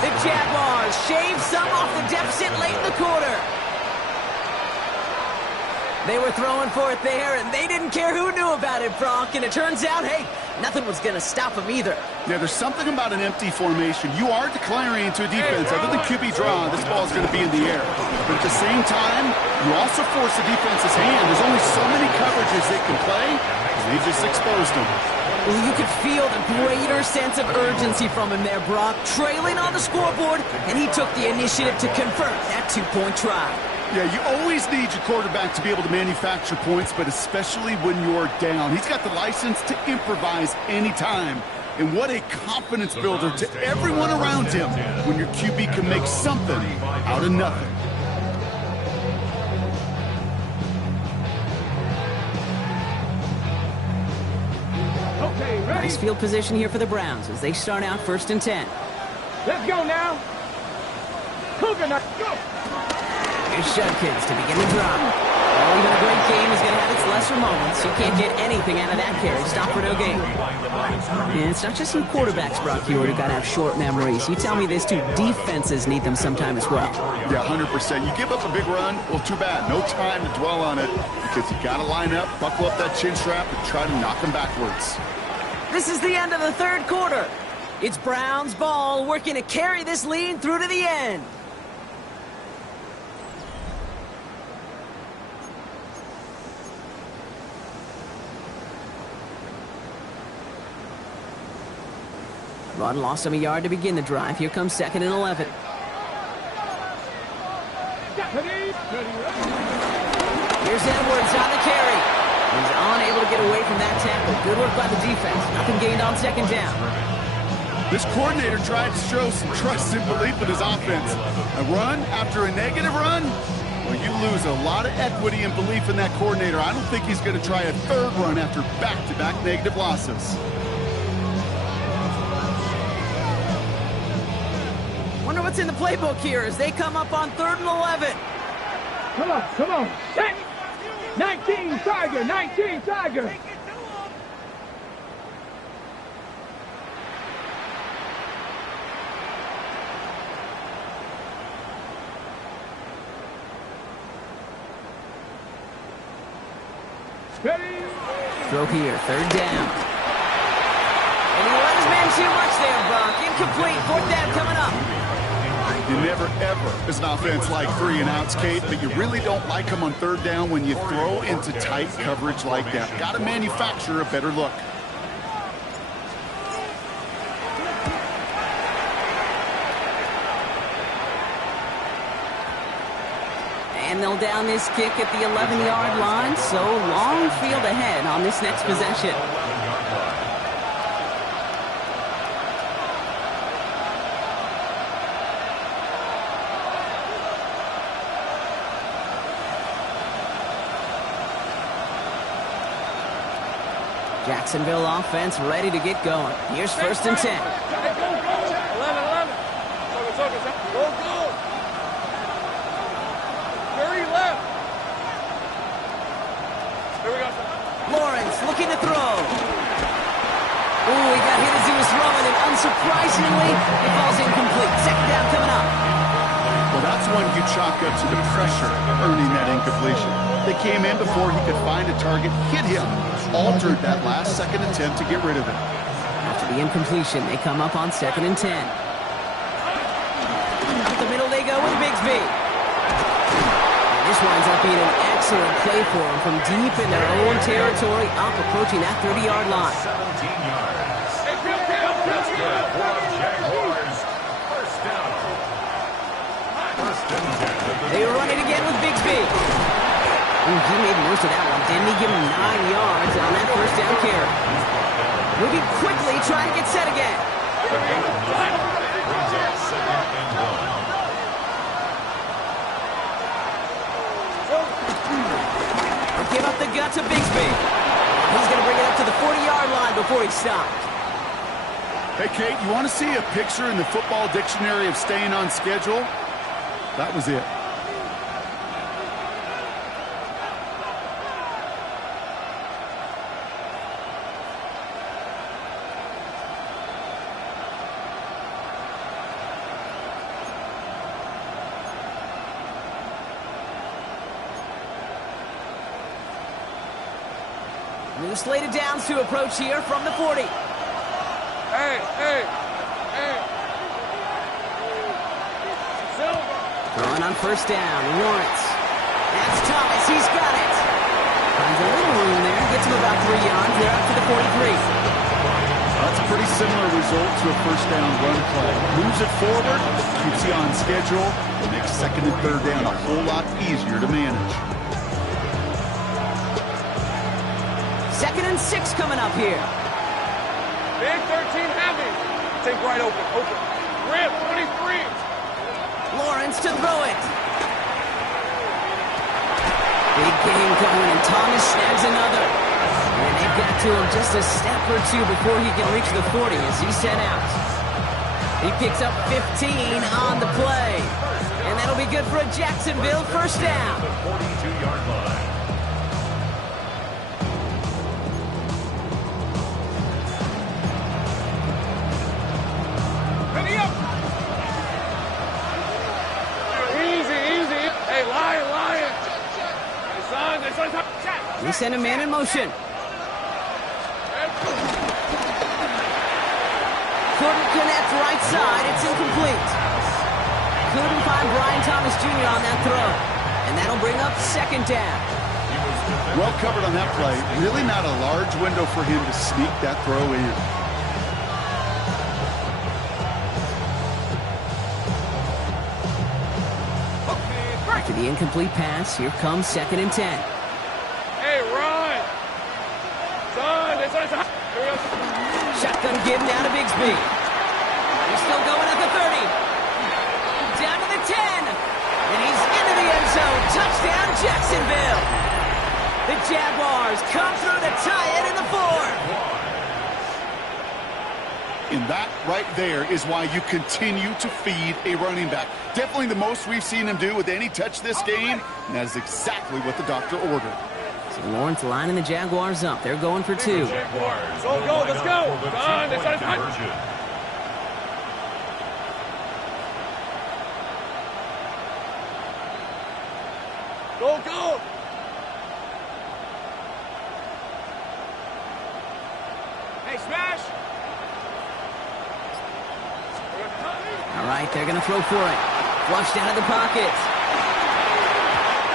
The Jaguars shave some off the deficit late in the quarter. They were throwing for it there, and they didn't care who knew about it, Brock. And it turns out, hey, nothing was going to stop them either. Yeah, there's something about an empty formation. You are declaring into a defense. Other than QB draw, this ball is going to be in the air. But at the same time, you also force the defense's hand. There's only so many coverages they can play, and they just exposed them. Well, you could feel the greater sense of urgency from him there, Brock. Trailing on the scoreboard, and he took the initiative to convert that two-point try. Yeah, you always need your quarterback to be able to manufacture points, but especially when you're down. He's got the license to improvise anytime. And what a confidence builder to everyone around him when your QB can make something out of nothing. Okay, ready? Nice field position here for the Browns as they start out 1st and 10. Let's go now. Coconut, go. Here's Judkins to begin the drive. Well, even a great game is going to have its lesser moments. You can't get anything out of that carry. Stop for no gain. And it's not just some quarterbacks, Brock Hewitt, who got to have short memories. You tell me this too, defenses need them sometime as well. Yeah, 100%. You give up a big run, well, too bad. No time to dwell on it because you got to line up, buckle up that chin strap, and try to knock them backwards. This is the end of the third quarter. It's Browns ball working to carry this lead through to the end. Run lost him a yard to begin the drive. Here comes 2nd and 11. Here's Edwards on the carry. He's unable to get away from that tackle. Good work by the defense. Nothing gained on 2nd down. This coordinator tried to show some trust and belief in his offense. A run after a negative run? Well, you lose a lot of equity and belief in that coordinator. I don't think he's going to try a third run after back-to-back negative losses. Wonder what's in the playbook here as they come up on 3rd and 11. Come on. Set. 19 Tiger. Ready. Throw here, 3rd down. And he let his man too much there, Brock. Incomplete, 4th down coming up. You never, ever, as an offense, like 3 and outs, Kate, but you really don't like them on 3rd down when you throw into tight coverage like that. Got to manufacture a better look. And they'll down this kick at the 11-yard line, so long field ahead on this next possession. Jacksonville offense ready to get going. Here's 1st and 10. 11. Go. Hurry left. Here we go. Lawrence looking to throw. Ooh, he got hit as he was throwing, and unsurprisingly, it falls incomplete. 2nd down coming up. Well, that's one you chalk up to the pressure earning that incompletion. They came in before he could find a target, hit him, altered that last second attempt to get rid of it. After the incompletion, they come up on 2nd and 10. Up the middle they go with Bigsby. winds up being an excellent play for them from deep in their own territory, up approaching that 30-yard line. 17 yards. That's good for the Jaguars. First down. First and 10. They run it again with Bigsby. Ooh, he made most of that one, didn't he? Give him 9 yards on that first down carry. Moving quickly, trying to get set again. The game of 9 brings up second and 1. Give up the gut to Bigsby. He's going to bring it up to the 40-yard line before he stops. Hey, Kate, you want to see a picture in the football dictionary of staying on schedule? That was it. New slated downs to approach here from the 40. Hey. Throwing on first down, Lawrence. That's Thomas, he's got it. Finds a little room there, gets him about 3 yards. They're up to the 43. That's a pretty similar result to a first down run play. Moves it forward, keeps you on schedule, and makes second and third down a whole lot easier to manage. 2nd and 6 coming up here. Big 13 heavy. Take right open. Rip, 23. Lawrence to throw it. Big game going, and Thomas snags another. And they've got to him just a step or two before he can reach the 40 as he's sent out. He picks up 15 on the play. And that'll be good for a Jacksonville first down. The 42-yard line. We send a man in motion. Couldn't connect right side. It's incomplete. Couldn't find Brian Thomas Jr. on that throw. And that'll bring up second down. Well covered on that play. Really not a large window for him to sneak that throw in. After the incomplete pass, here comes 2nd and 10. Hey, run! Son, Shotgun give down to Bigsby. He's still going at the 30. Down to the 10. And he's into the end zone. Touchdown, Jacksonville. The Jaguars come through to tie it in the 4th. And that right there is why you continue to feed a running back. Definitely the most we've seen him do with any touch this game, and that is exactly what the doctor ordered. So Lawrence lining the Jaguars up. They're going for 2. Jaguars Go, let's go. for the Done. two-point conversion. Go. Hey, smash. All right, they're going to throw for it. Flushed out of the pocket.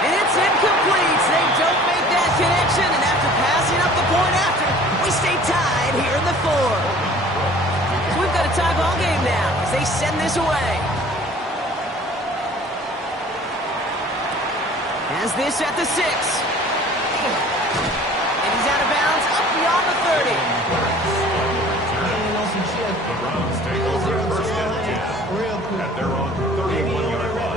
And it's incomplete. They don't make that connection. And after passing up the point after, we stay tied here in the 4th. So we've got a tie ball game now as they send this away. Has this at the 6. And he's out of bounds up beyond the 30. The Browns take over first and 10 at their own 31-yard line.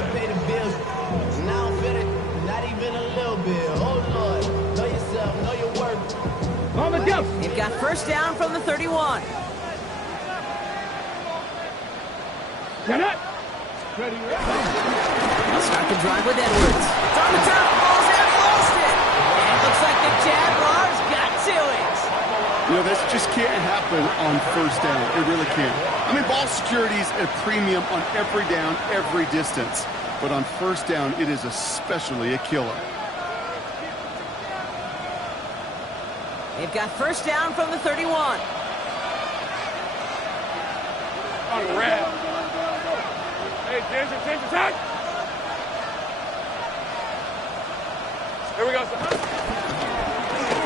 On the go. They've got first down from the 31. Get it. Ready. They'll start the drive with Edwards. It's on the turf, falls out, he lost it. And it looks like the Jaguars got to it. You know, this just can't happen on first down. It really can't. I mean, ball security is a premium on every down, every distance. But on first down, it is especially a killer. They've got first down from the 31. On red. Hey, change attack. Here we go.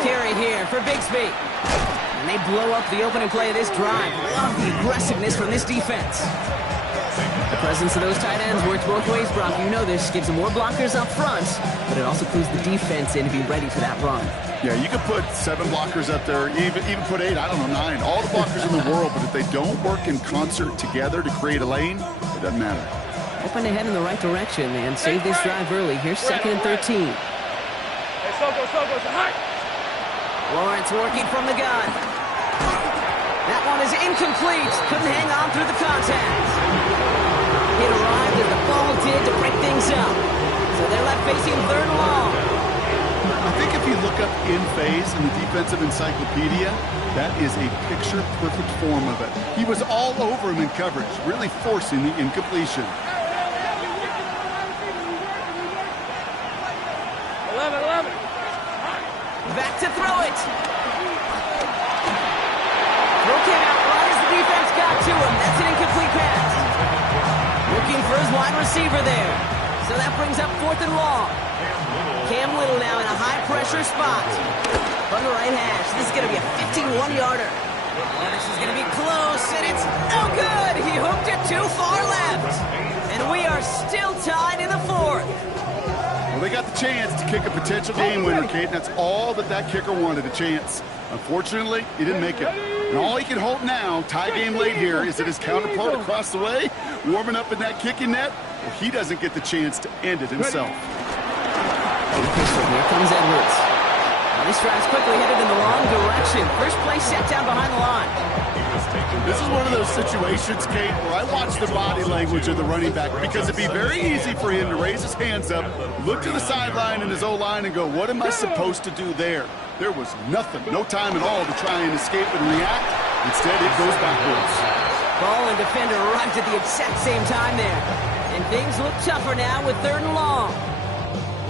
Carry here for Bigsby. And they blow up the opening play of this drive. Love the aggressiveness from this defense. The presence of those tight ends works both ways, Brock. You know this. Gives them more blockers up front, but it also clues the defense in to be ready for that run. Yeah, you can put 7 blockers up there, even put 8, I don't know, 9. All the blockers in the world, but if they don't work in concert together to create a lane, it doesn't matter. Hoping to head in the right direction and save this drive early. Here's 2nd and 13. Hey, Soko, hi. Lawrence working from the gun. That one is incomplete. Couldn't hang on through the contact. It arrived as the ball did to break things up. So they're left facing 3rd and long. I think if you look up in phase in the defensive encyclopedia, that is a picture-perfect form of it. He was all over him in coverage, really forcing the incompletion. 11. Back to throw it. Throw came out right as the defense got to him. That's an incomplete pass. Looking for his wide receiver there. So that brings up 4th and long. Cam Little now in a high-pressure spot. From the right hash. This is going to be a 51-yarder. Oh, this is going to be close, and it's no good. He hooked it too far left. And we are still tied in the 4th. Well, they got the chance to kick a potential game winner, Kate, and that's all that kicker wanted, a chance. Unfortunately, he didn't make it. And all he can hope now, tie game late here, is that his counterpart across the way, warming up in that kicking net, well, he doesn't get the chance to end it himself. Here comes Edwards. Now this drive's quickly headed in the wrong direction. First play set down behind the line. This is one of those situations, Kate, where I watch the body language of the running back because it'd be very easy for him to raise his hands up, look to the sideline and his O-line and go, what am I supposed to do there? There was nothing, no time at all to try and escape and react. Instead, it goes backwards. Ball and defender arrived at the exact same time there. And things look tougher now with 3rd and long.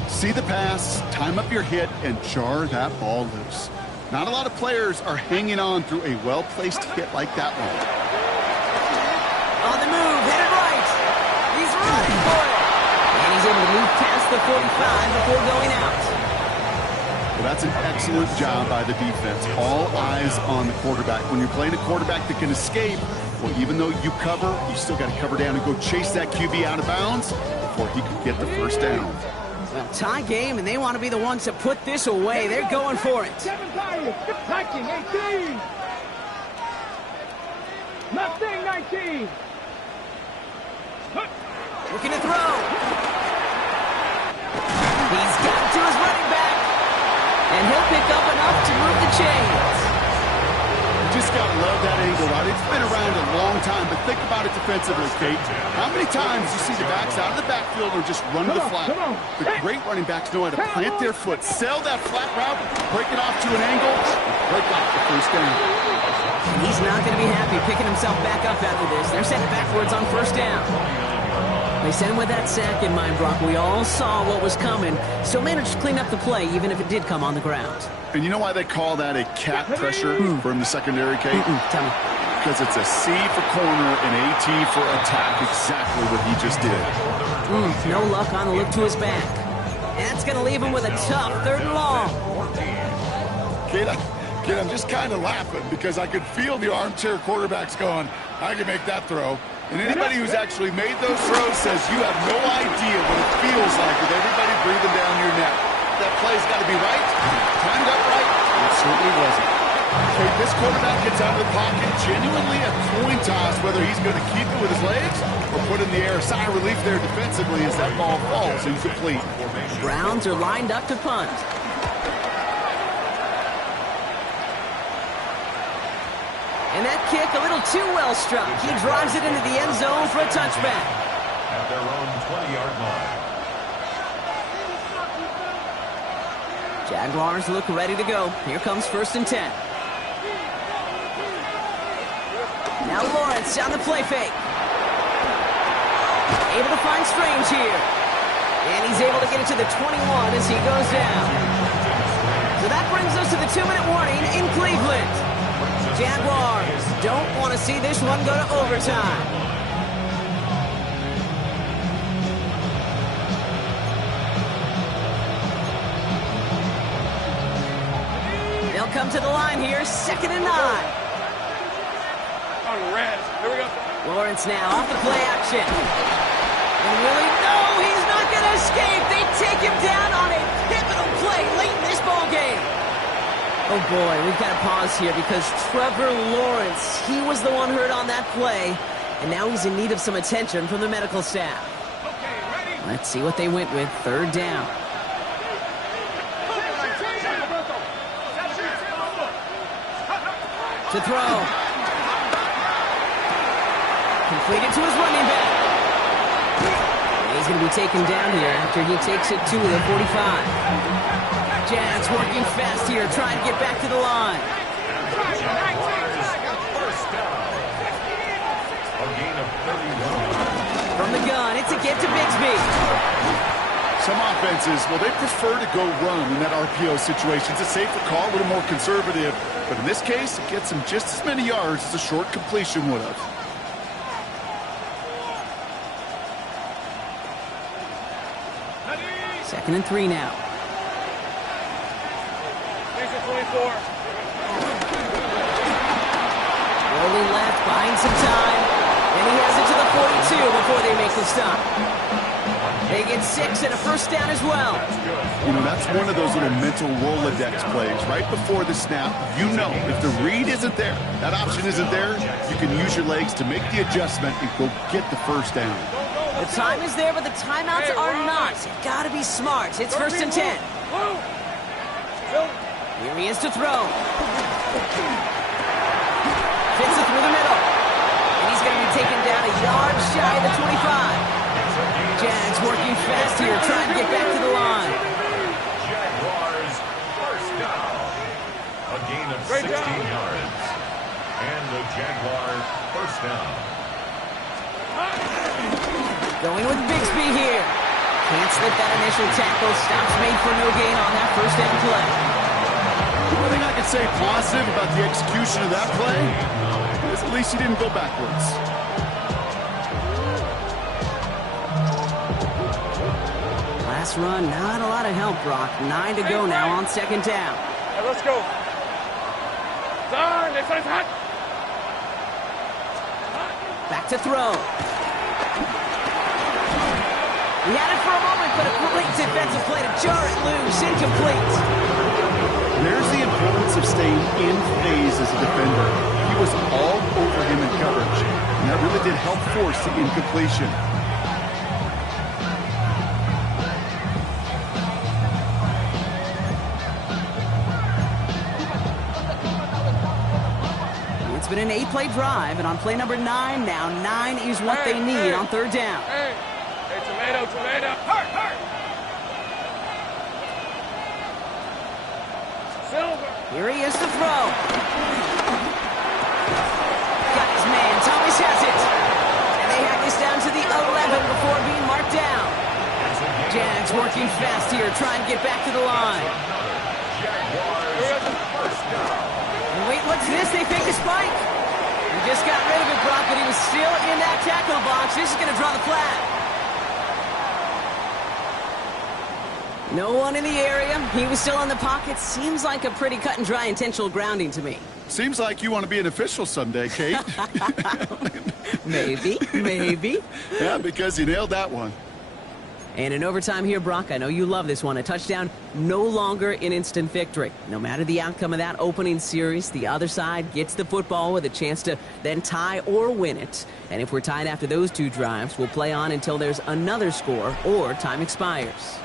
See the pass, time up your hit, and jar that ball loose. Not a lot of players are hanging on through a well-placed hit like that one. On the move, headed right. He's running for it. And he's able to move past the 45 before going out. Well, that's an excellent job by the defense. All eyes on the quarterback. When you're playing a quarterback that can escape, well, even though you cover, you still got to cover down and go chase that QB out of bounds before he could get the first down. Well, tie game, and they want to be the ones to put this away. They're going for it. 7 players. 19, 18. Mustang 19. Looking to throw. He's got to his running back. And he'll pick up enough to move the chains. You just got to love that angle, right? It's been around a long time, but think about it defensively, Kate. How many times you see the backs out of the backfield or just run to the flat? The great running backs know how to plant their foot, sell that flat route, break it off to an angle, and break off the first down. He's not going to be happy picking himself back up after this. They're sent backwards on 1st down. They sent him with that sack in mind, Brock. We all saw what was coming, so managed to clean up the play, even if it did come on the ground. And you know why they call that a cat pressure from the secondary, Kate? Tell me. Because it's a C for corner and AT for attack, exactly what he just did. No luck on the look to his back. And that's going to leave him with a tough 3rd and long. Kate, I'm just kind of laughing because I could feel the armchair quarterbacks going, I can make that throw. And anybody who's actually made those throws says you have no idea what it feels like with everybody breathing down your neck. That play's got to be right, timed up right, and it certainly wasn't. Okay, this quarterback gets out of the pocket, genuinely a coin toss whether he's going to keep it with his legs or put it in the air. Sigh of relief there defensively as that ball falls incomplete. The Browns are lined up to punt. And that kick a little too well struck. He drives it into the end zone for a touchback. At their own 20-yard line. Jaguars look ready to go. Here comes 1st and 10. Now Lawrence on the play fake. Able to find Strange here. And he's able to get it to the 21 as he goes down. So that brings us to the 2-minute warning in Cleveland. Jaguars don't want to see this one go to overtime. come to the line here, 2nd and 9. On red. Here we go. Lawrence now off the play action. And really, no, he's not going to escape. They take him down on a pivotal play late in this ball game. Oh boy, we've got to pause here because Trevor Lawrence, he was the one hurt on that play, and now he's in need of some attention from the medical staff. Okay, ready? Let's see what they went with. 3rd down. To throw. Completed to his running back. He's going to be taken down here after he takes it to the 45. Jags working fast here, trying to get back to the line. First down. A gain of 31. From the gun, it's a get to Bigsby. Some offenses, well, they prefer to go run in that RPO situation. It's a safer call, a little more conservative. But in this case, it gets him just as many yards as a short completion would have. Second and 3 now. Thanks for 24. Rolling left, buying some time. And he has it to the 42 before they make the stop. They get 6 and a first down as well. You know, that's one of those little mental Rolodex plays. Right before the snap, you know if the read isn't there, that option isn't there, you can use your legs to make the adjustment and go get the first down. The time is there, but the timeouts are not. Gotta be smart. It's 1st and 10. Here he is to throw. Fits it through the middle. And he's going to be taken down a yard shy of the 25. Jags working fast here, trying to get back to the line. Jaguars first down. A gain of 16 yards. And the Jaguars first down. Going with Bigsby here. Can't slip that initial tackle. Stops made for no gain on that first down play. The only thing I can say positive about the execution of that play is at least he didn't go backwards. Last run, not a lot of help, Brock. 9 to go now on 2nd down. Hey, let's go. Done. Next one's hot. Back to throw. He had it for a moment, but a great defensive play to jar it loose. Incomplete. There's the importance of staying in phase as a defender. He was all over him in coverage, and that really did help force the incompletion. It's been an 8-play drive, and on play number 9 now, 9 is what they need on 3rd down. Hey, tomato. Hurt. Silver. Here he is to throw. Got his man. Thomas has it. And they have this down to the 11 before being marked down. Jags working fast here, trying to get back to the line. And wait, what's this? They fake a spike. He just got rid of it, Brock, but he was still in that tackle box. This is going to draw the flag. No one in the area. He was still in the pocket. Seems like a pretty cut and dry intentional grounding to me. Seems like you want to be an official someday, Kate. Maybe. Yeah, because you nailed that one. And in overtime here, Brock, I know you love this one. A touchdown, no longer an instant victory. No matter the outcome of that opening series, the other side gets the football with a chance to then tie or win it. And if we're tied after those 2 drives, we'll play on until there's another score or time expires.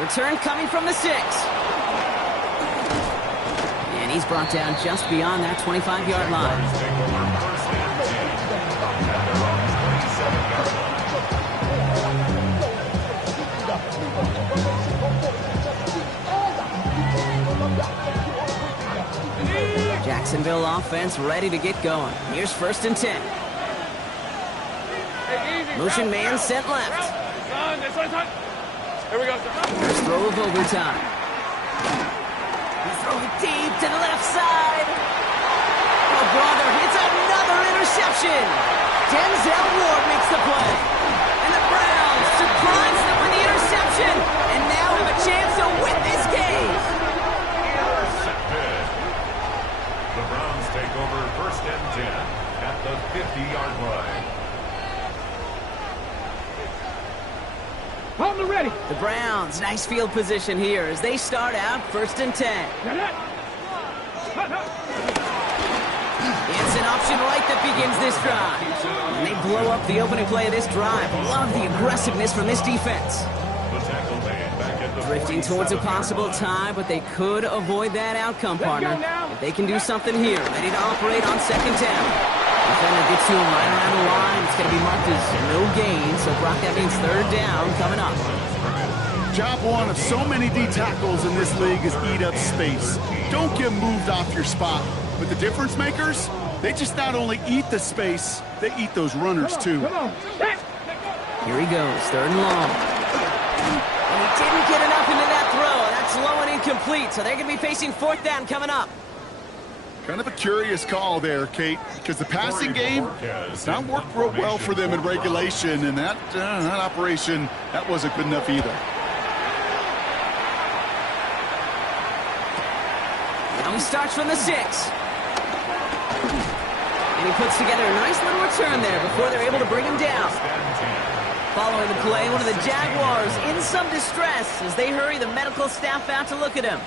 Return coming from the 6. And he's brought down just beyond that 25-yard line. Jacksonville offense ready to get going. Here's 1st and 10. Motion man sent left. Here we go. First throw of overtime. He's throwing deep to the left side. Oh, brother, it's another interception. Denzel Ward makes the play. And the Browns surprise them with the interception. And now have a chance to win this Hold the ready. The Browns, nice field position here as they start out 1st and 10. It's an option right that begins this drive. And they blow up the opening play of this drive. Love the aggressiveness from this defense. Drifting towards a possible tie, but they could avoid that outcome, partner. If they can do something here, ready to operate on 2nd down. Defender gets to him right around the line. It's going to be marked as no gain, so Brock, that means 3rd down coming up. Job one of so many D tackles in this league is eat up space. Don't get moved off your spot. But the difference makers, they just not only eat the space, they eat those runners too. Here he goes, 3rd and long. And he didn't get enough into that throw. That's low and incomplete, so they're going to be facing 4th down coming up. Kind of a curious call there, Kate, because the passing game has not worked real well for them in regulation, and that operation, that wasn't good enough either. Now he starts from the 6. And he puts together a nice little return there before they're able to bring him down. Following the play, one of the Jaguars in some distress as they hurry the medical staff out to look at him.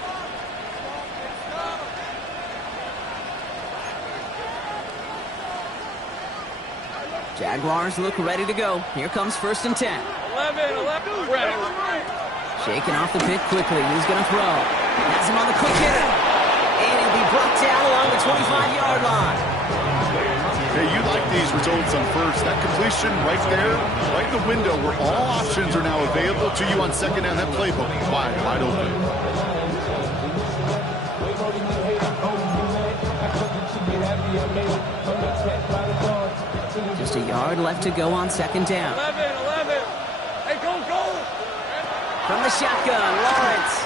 Jaguars look ready to go. Here comes 1st and 10. 11, ready. Shaking off the pick quickly. He's going to throw. Has him on the quick hitter. And he'll be brought down along the 25-yard line. Hey, you like these results on 1st. That completion right there, right in the window where all options are now available to you on 2nd down. That playbook wide open. Just a yard left to go on 2nd down. 11. Hey, go. From the shotgun, Lawrence.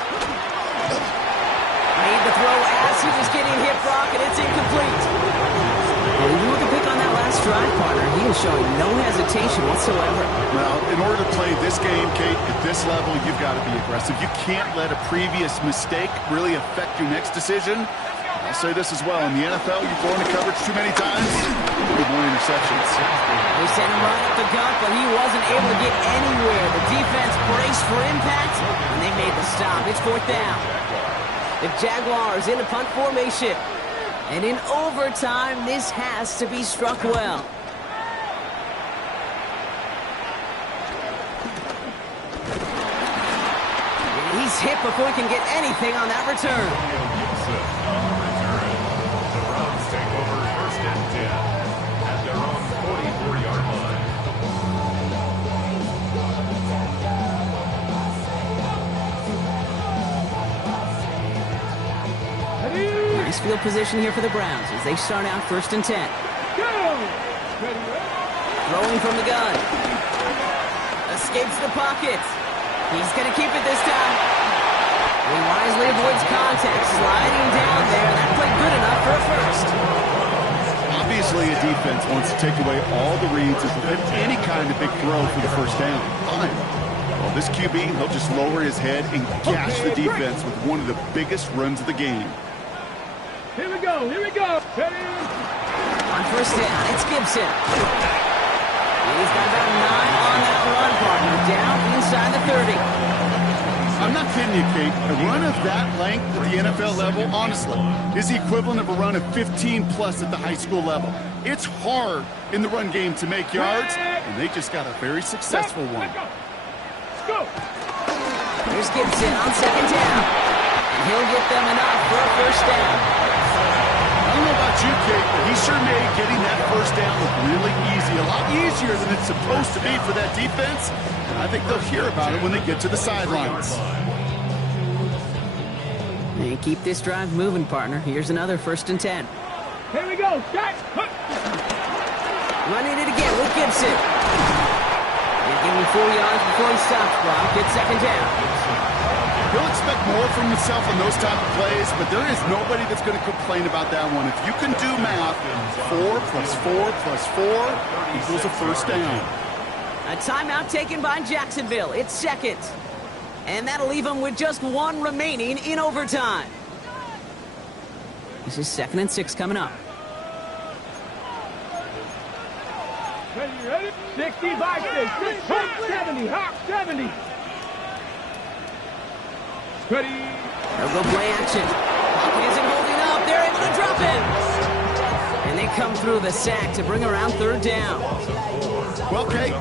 Made the throw as he was getting hit, Brock, and it's incomplete. Well, you look at pick on that last drive, partner. He is showing no hesitation whatsoever. Well, in order to play this game, Kate, at this level, you've got to be aggressive. You can't let a previous mistake really affect your next decision. I'll say this as well. In the NFL, you've blown the coverage too many times. Good more interceptions. They sent him right up the gut, but he wasn't able to get anywhere. The defense braced for impact, and they made the stop. It's 4th down. The Jaguars in a punt formation. And in overtime, this has to be struck well. He's hit before he can get anything on that return. The Browns take over 1st and 10 at their own 44-yard line. Nice field position here for the Browns as they start out 1st and 10. Throwing from the gun. Escapes the pocket. He's going to keep it this time. He wisely avoids contact, sliding down there. That played good enough for a 1st. Obviously, a defense wants to take away all the reads and prevent any kind of big throw for the 1st down. Fine. Well, this QB, he'll just lower his head and gash the defense with one of the biggest runs of the game. Here we go. Ready? On 1st down, it's Gibson. He's got about 9 on that run, partner. Down inside the 30. I'm not kidding you, Kate. A run of that length at the NFL level, honestly, is the equivalent of a run of 15-plus at the high school level. It's hard in the run game to make yards, and they just got a very successful one. Let's go. Here's Gibson on 2nd down. And he'll get them enough for a 1st down. I don't know about you, Kate, but he sure made getting that 1st down look really easy. A lot easier than it's supposed to be for that defense. And I think they'll hear about it when they get to the sidelines. And keep this drive moving, partner. Here's another 1st and 10. Here we go. Shot. Running it again with Gibson. They give him 4 yards before he stops, Brock. It's 2nd down. He'll expect more from himself on those type of plays, but there is nobody that's going to complain about that one. If you can do math, 4 plus 4 plus 4 equals a 1st down. A timeout taken by Jacksonville. It's 2nd. And that'll leave them with just 1 remaining in overtime. This is 2nd and 6 coming up. Ready? 60 by 6. Hawk 70. Hawk 70. Ready. They'll go play action. Clock isn't holding up. They're able to drop it. And they come through the sack to bring around third down. Well, Kate,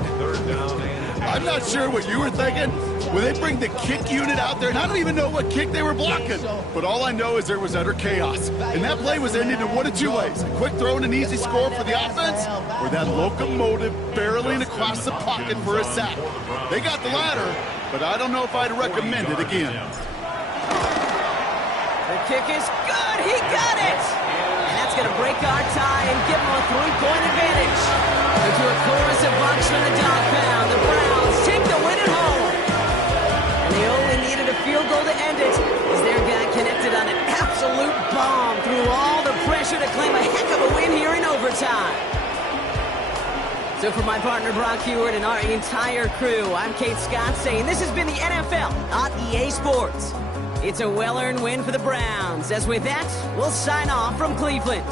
I'm not sure what you were thinking when they bring the kick unit out there, and I don't even know what kick they were blocking. But all I know is there was utter chaos. And that play was ended in one of two ways. A quick throw and an easy score for the offense, or that locomotive barreling across the pocket for a sack. They got the latter, but I don't know if I'd recommend it again. The kick is good. He got it. And that's going to break our tie and give them a 3-point advantage. Into a chorus of bucks from the dog pound. The Browns take the win at home. And they only needed a field goal to end it as their guy connected on an absolute bomb through all the pressure to claim a heck of a win here in overtime. So for my partner Brock Heward and our entire crew, I'm Kate Scott saying this has been the NFL on EA Sports. It's a well-earned win for the Browns. As with that, we'll sign off from Cleveland.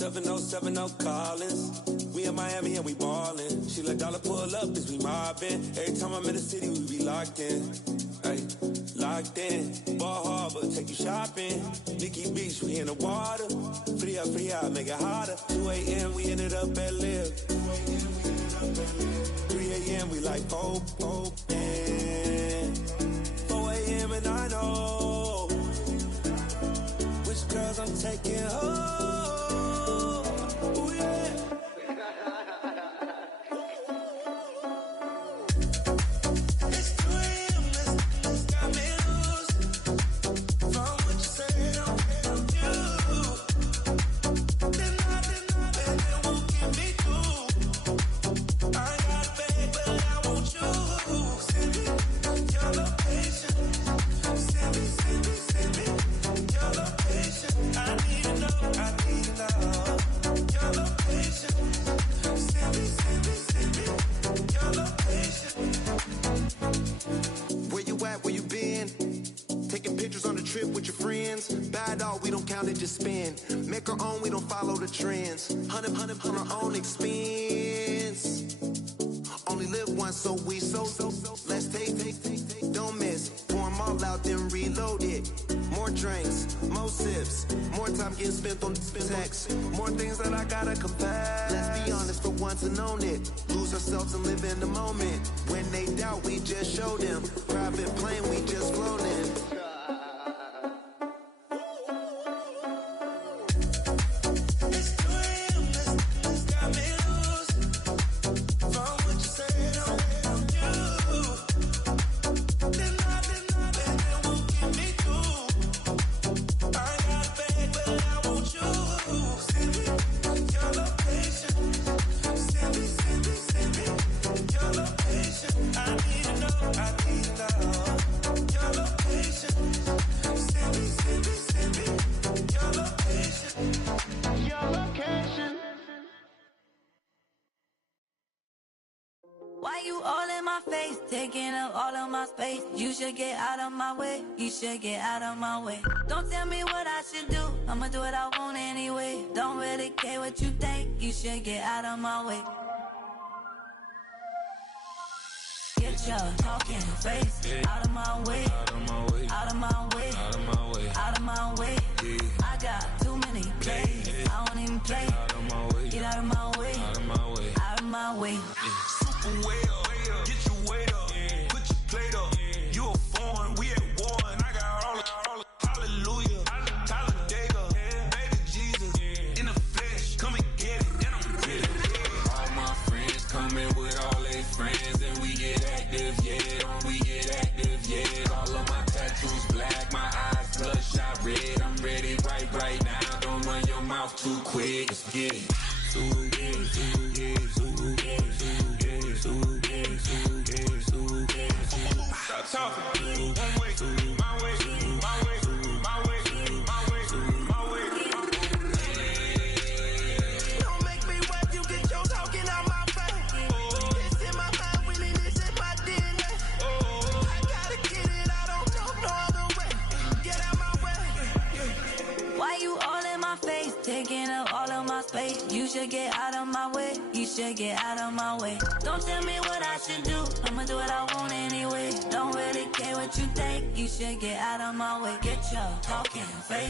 707 Collins. We in Miami and we ballin'. She let dollar pull up cause we mobbin'. Every time I'm in the city, we be locked in. Ay, locked in. Ball Harbor, take you shopping. Nikki Beach, we in the water. Free up, make it hotter. 2 a.m., we ended up at Live. 3 a.m., we like hope. And 4 a.m. and I know which girls I'm taking home. Ooh, yeah. Just spin, make our own, we don't follow the trends. 100 on our own expense. Only live once, so let's take, don't miss. Pour 'em all out, then reload it. More drinks, more sips, more time getting spent on text. More things that I gotta confess. Let's be honest for once and own it. Lose ourselves and live in the moment. When they doubt, we just show them. Private plane, we just floating. Taking up all of my space. You should get out of my way. You should get out of my way. Don't tell me what I should do. I'ma do what I want anyway. Don't really care what you think. You should get out of my way. Get your talking face out of my way. Out of my way. Out of my way. Out of my way. Out of my way. I got too many plays. I don't even play. Out of my way. Get out of my way. Out of my way. Out of my way. Super well. Get your weight up. Put your plate up. You a foreign. We at war. And I got all the hallelujah. Talladega. Baby Jesus. In the flesh. Come and get it. And I'm with it. All my friends coming with all their friends. And we get active, yeah. We get active, yeah. All of my tattoos black. My eyes bloodshot red. I'm ready right now. Don't run your mouth too quick. Let's get it. Stop talking. One way, my way, my way, my way, my way, my way. Don't make me wet, you get your talking out my face. It's in my mind, winning this in my DNA. I gotta get it, I don't know no other way. Get out my way. Why you all in my face? Taking up all of my space. You should get out of my way. You should get out of my way. Don't tell me what I should do. I'ma do what I want anyway. Don't really care what you think. You should get out of my way. Get your talking face.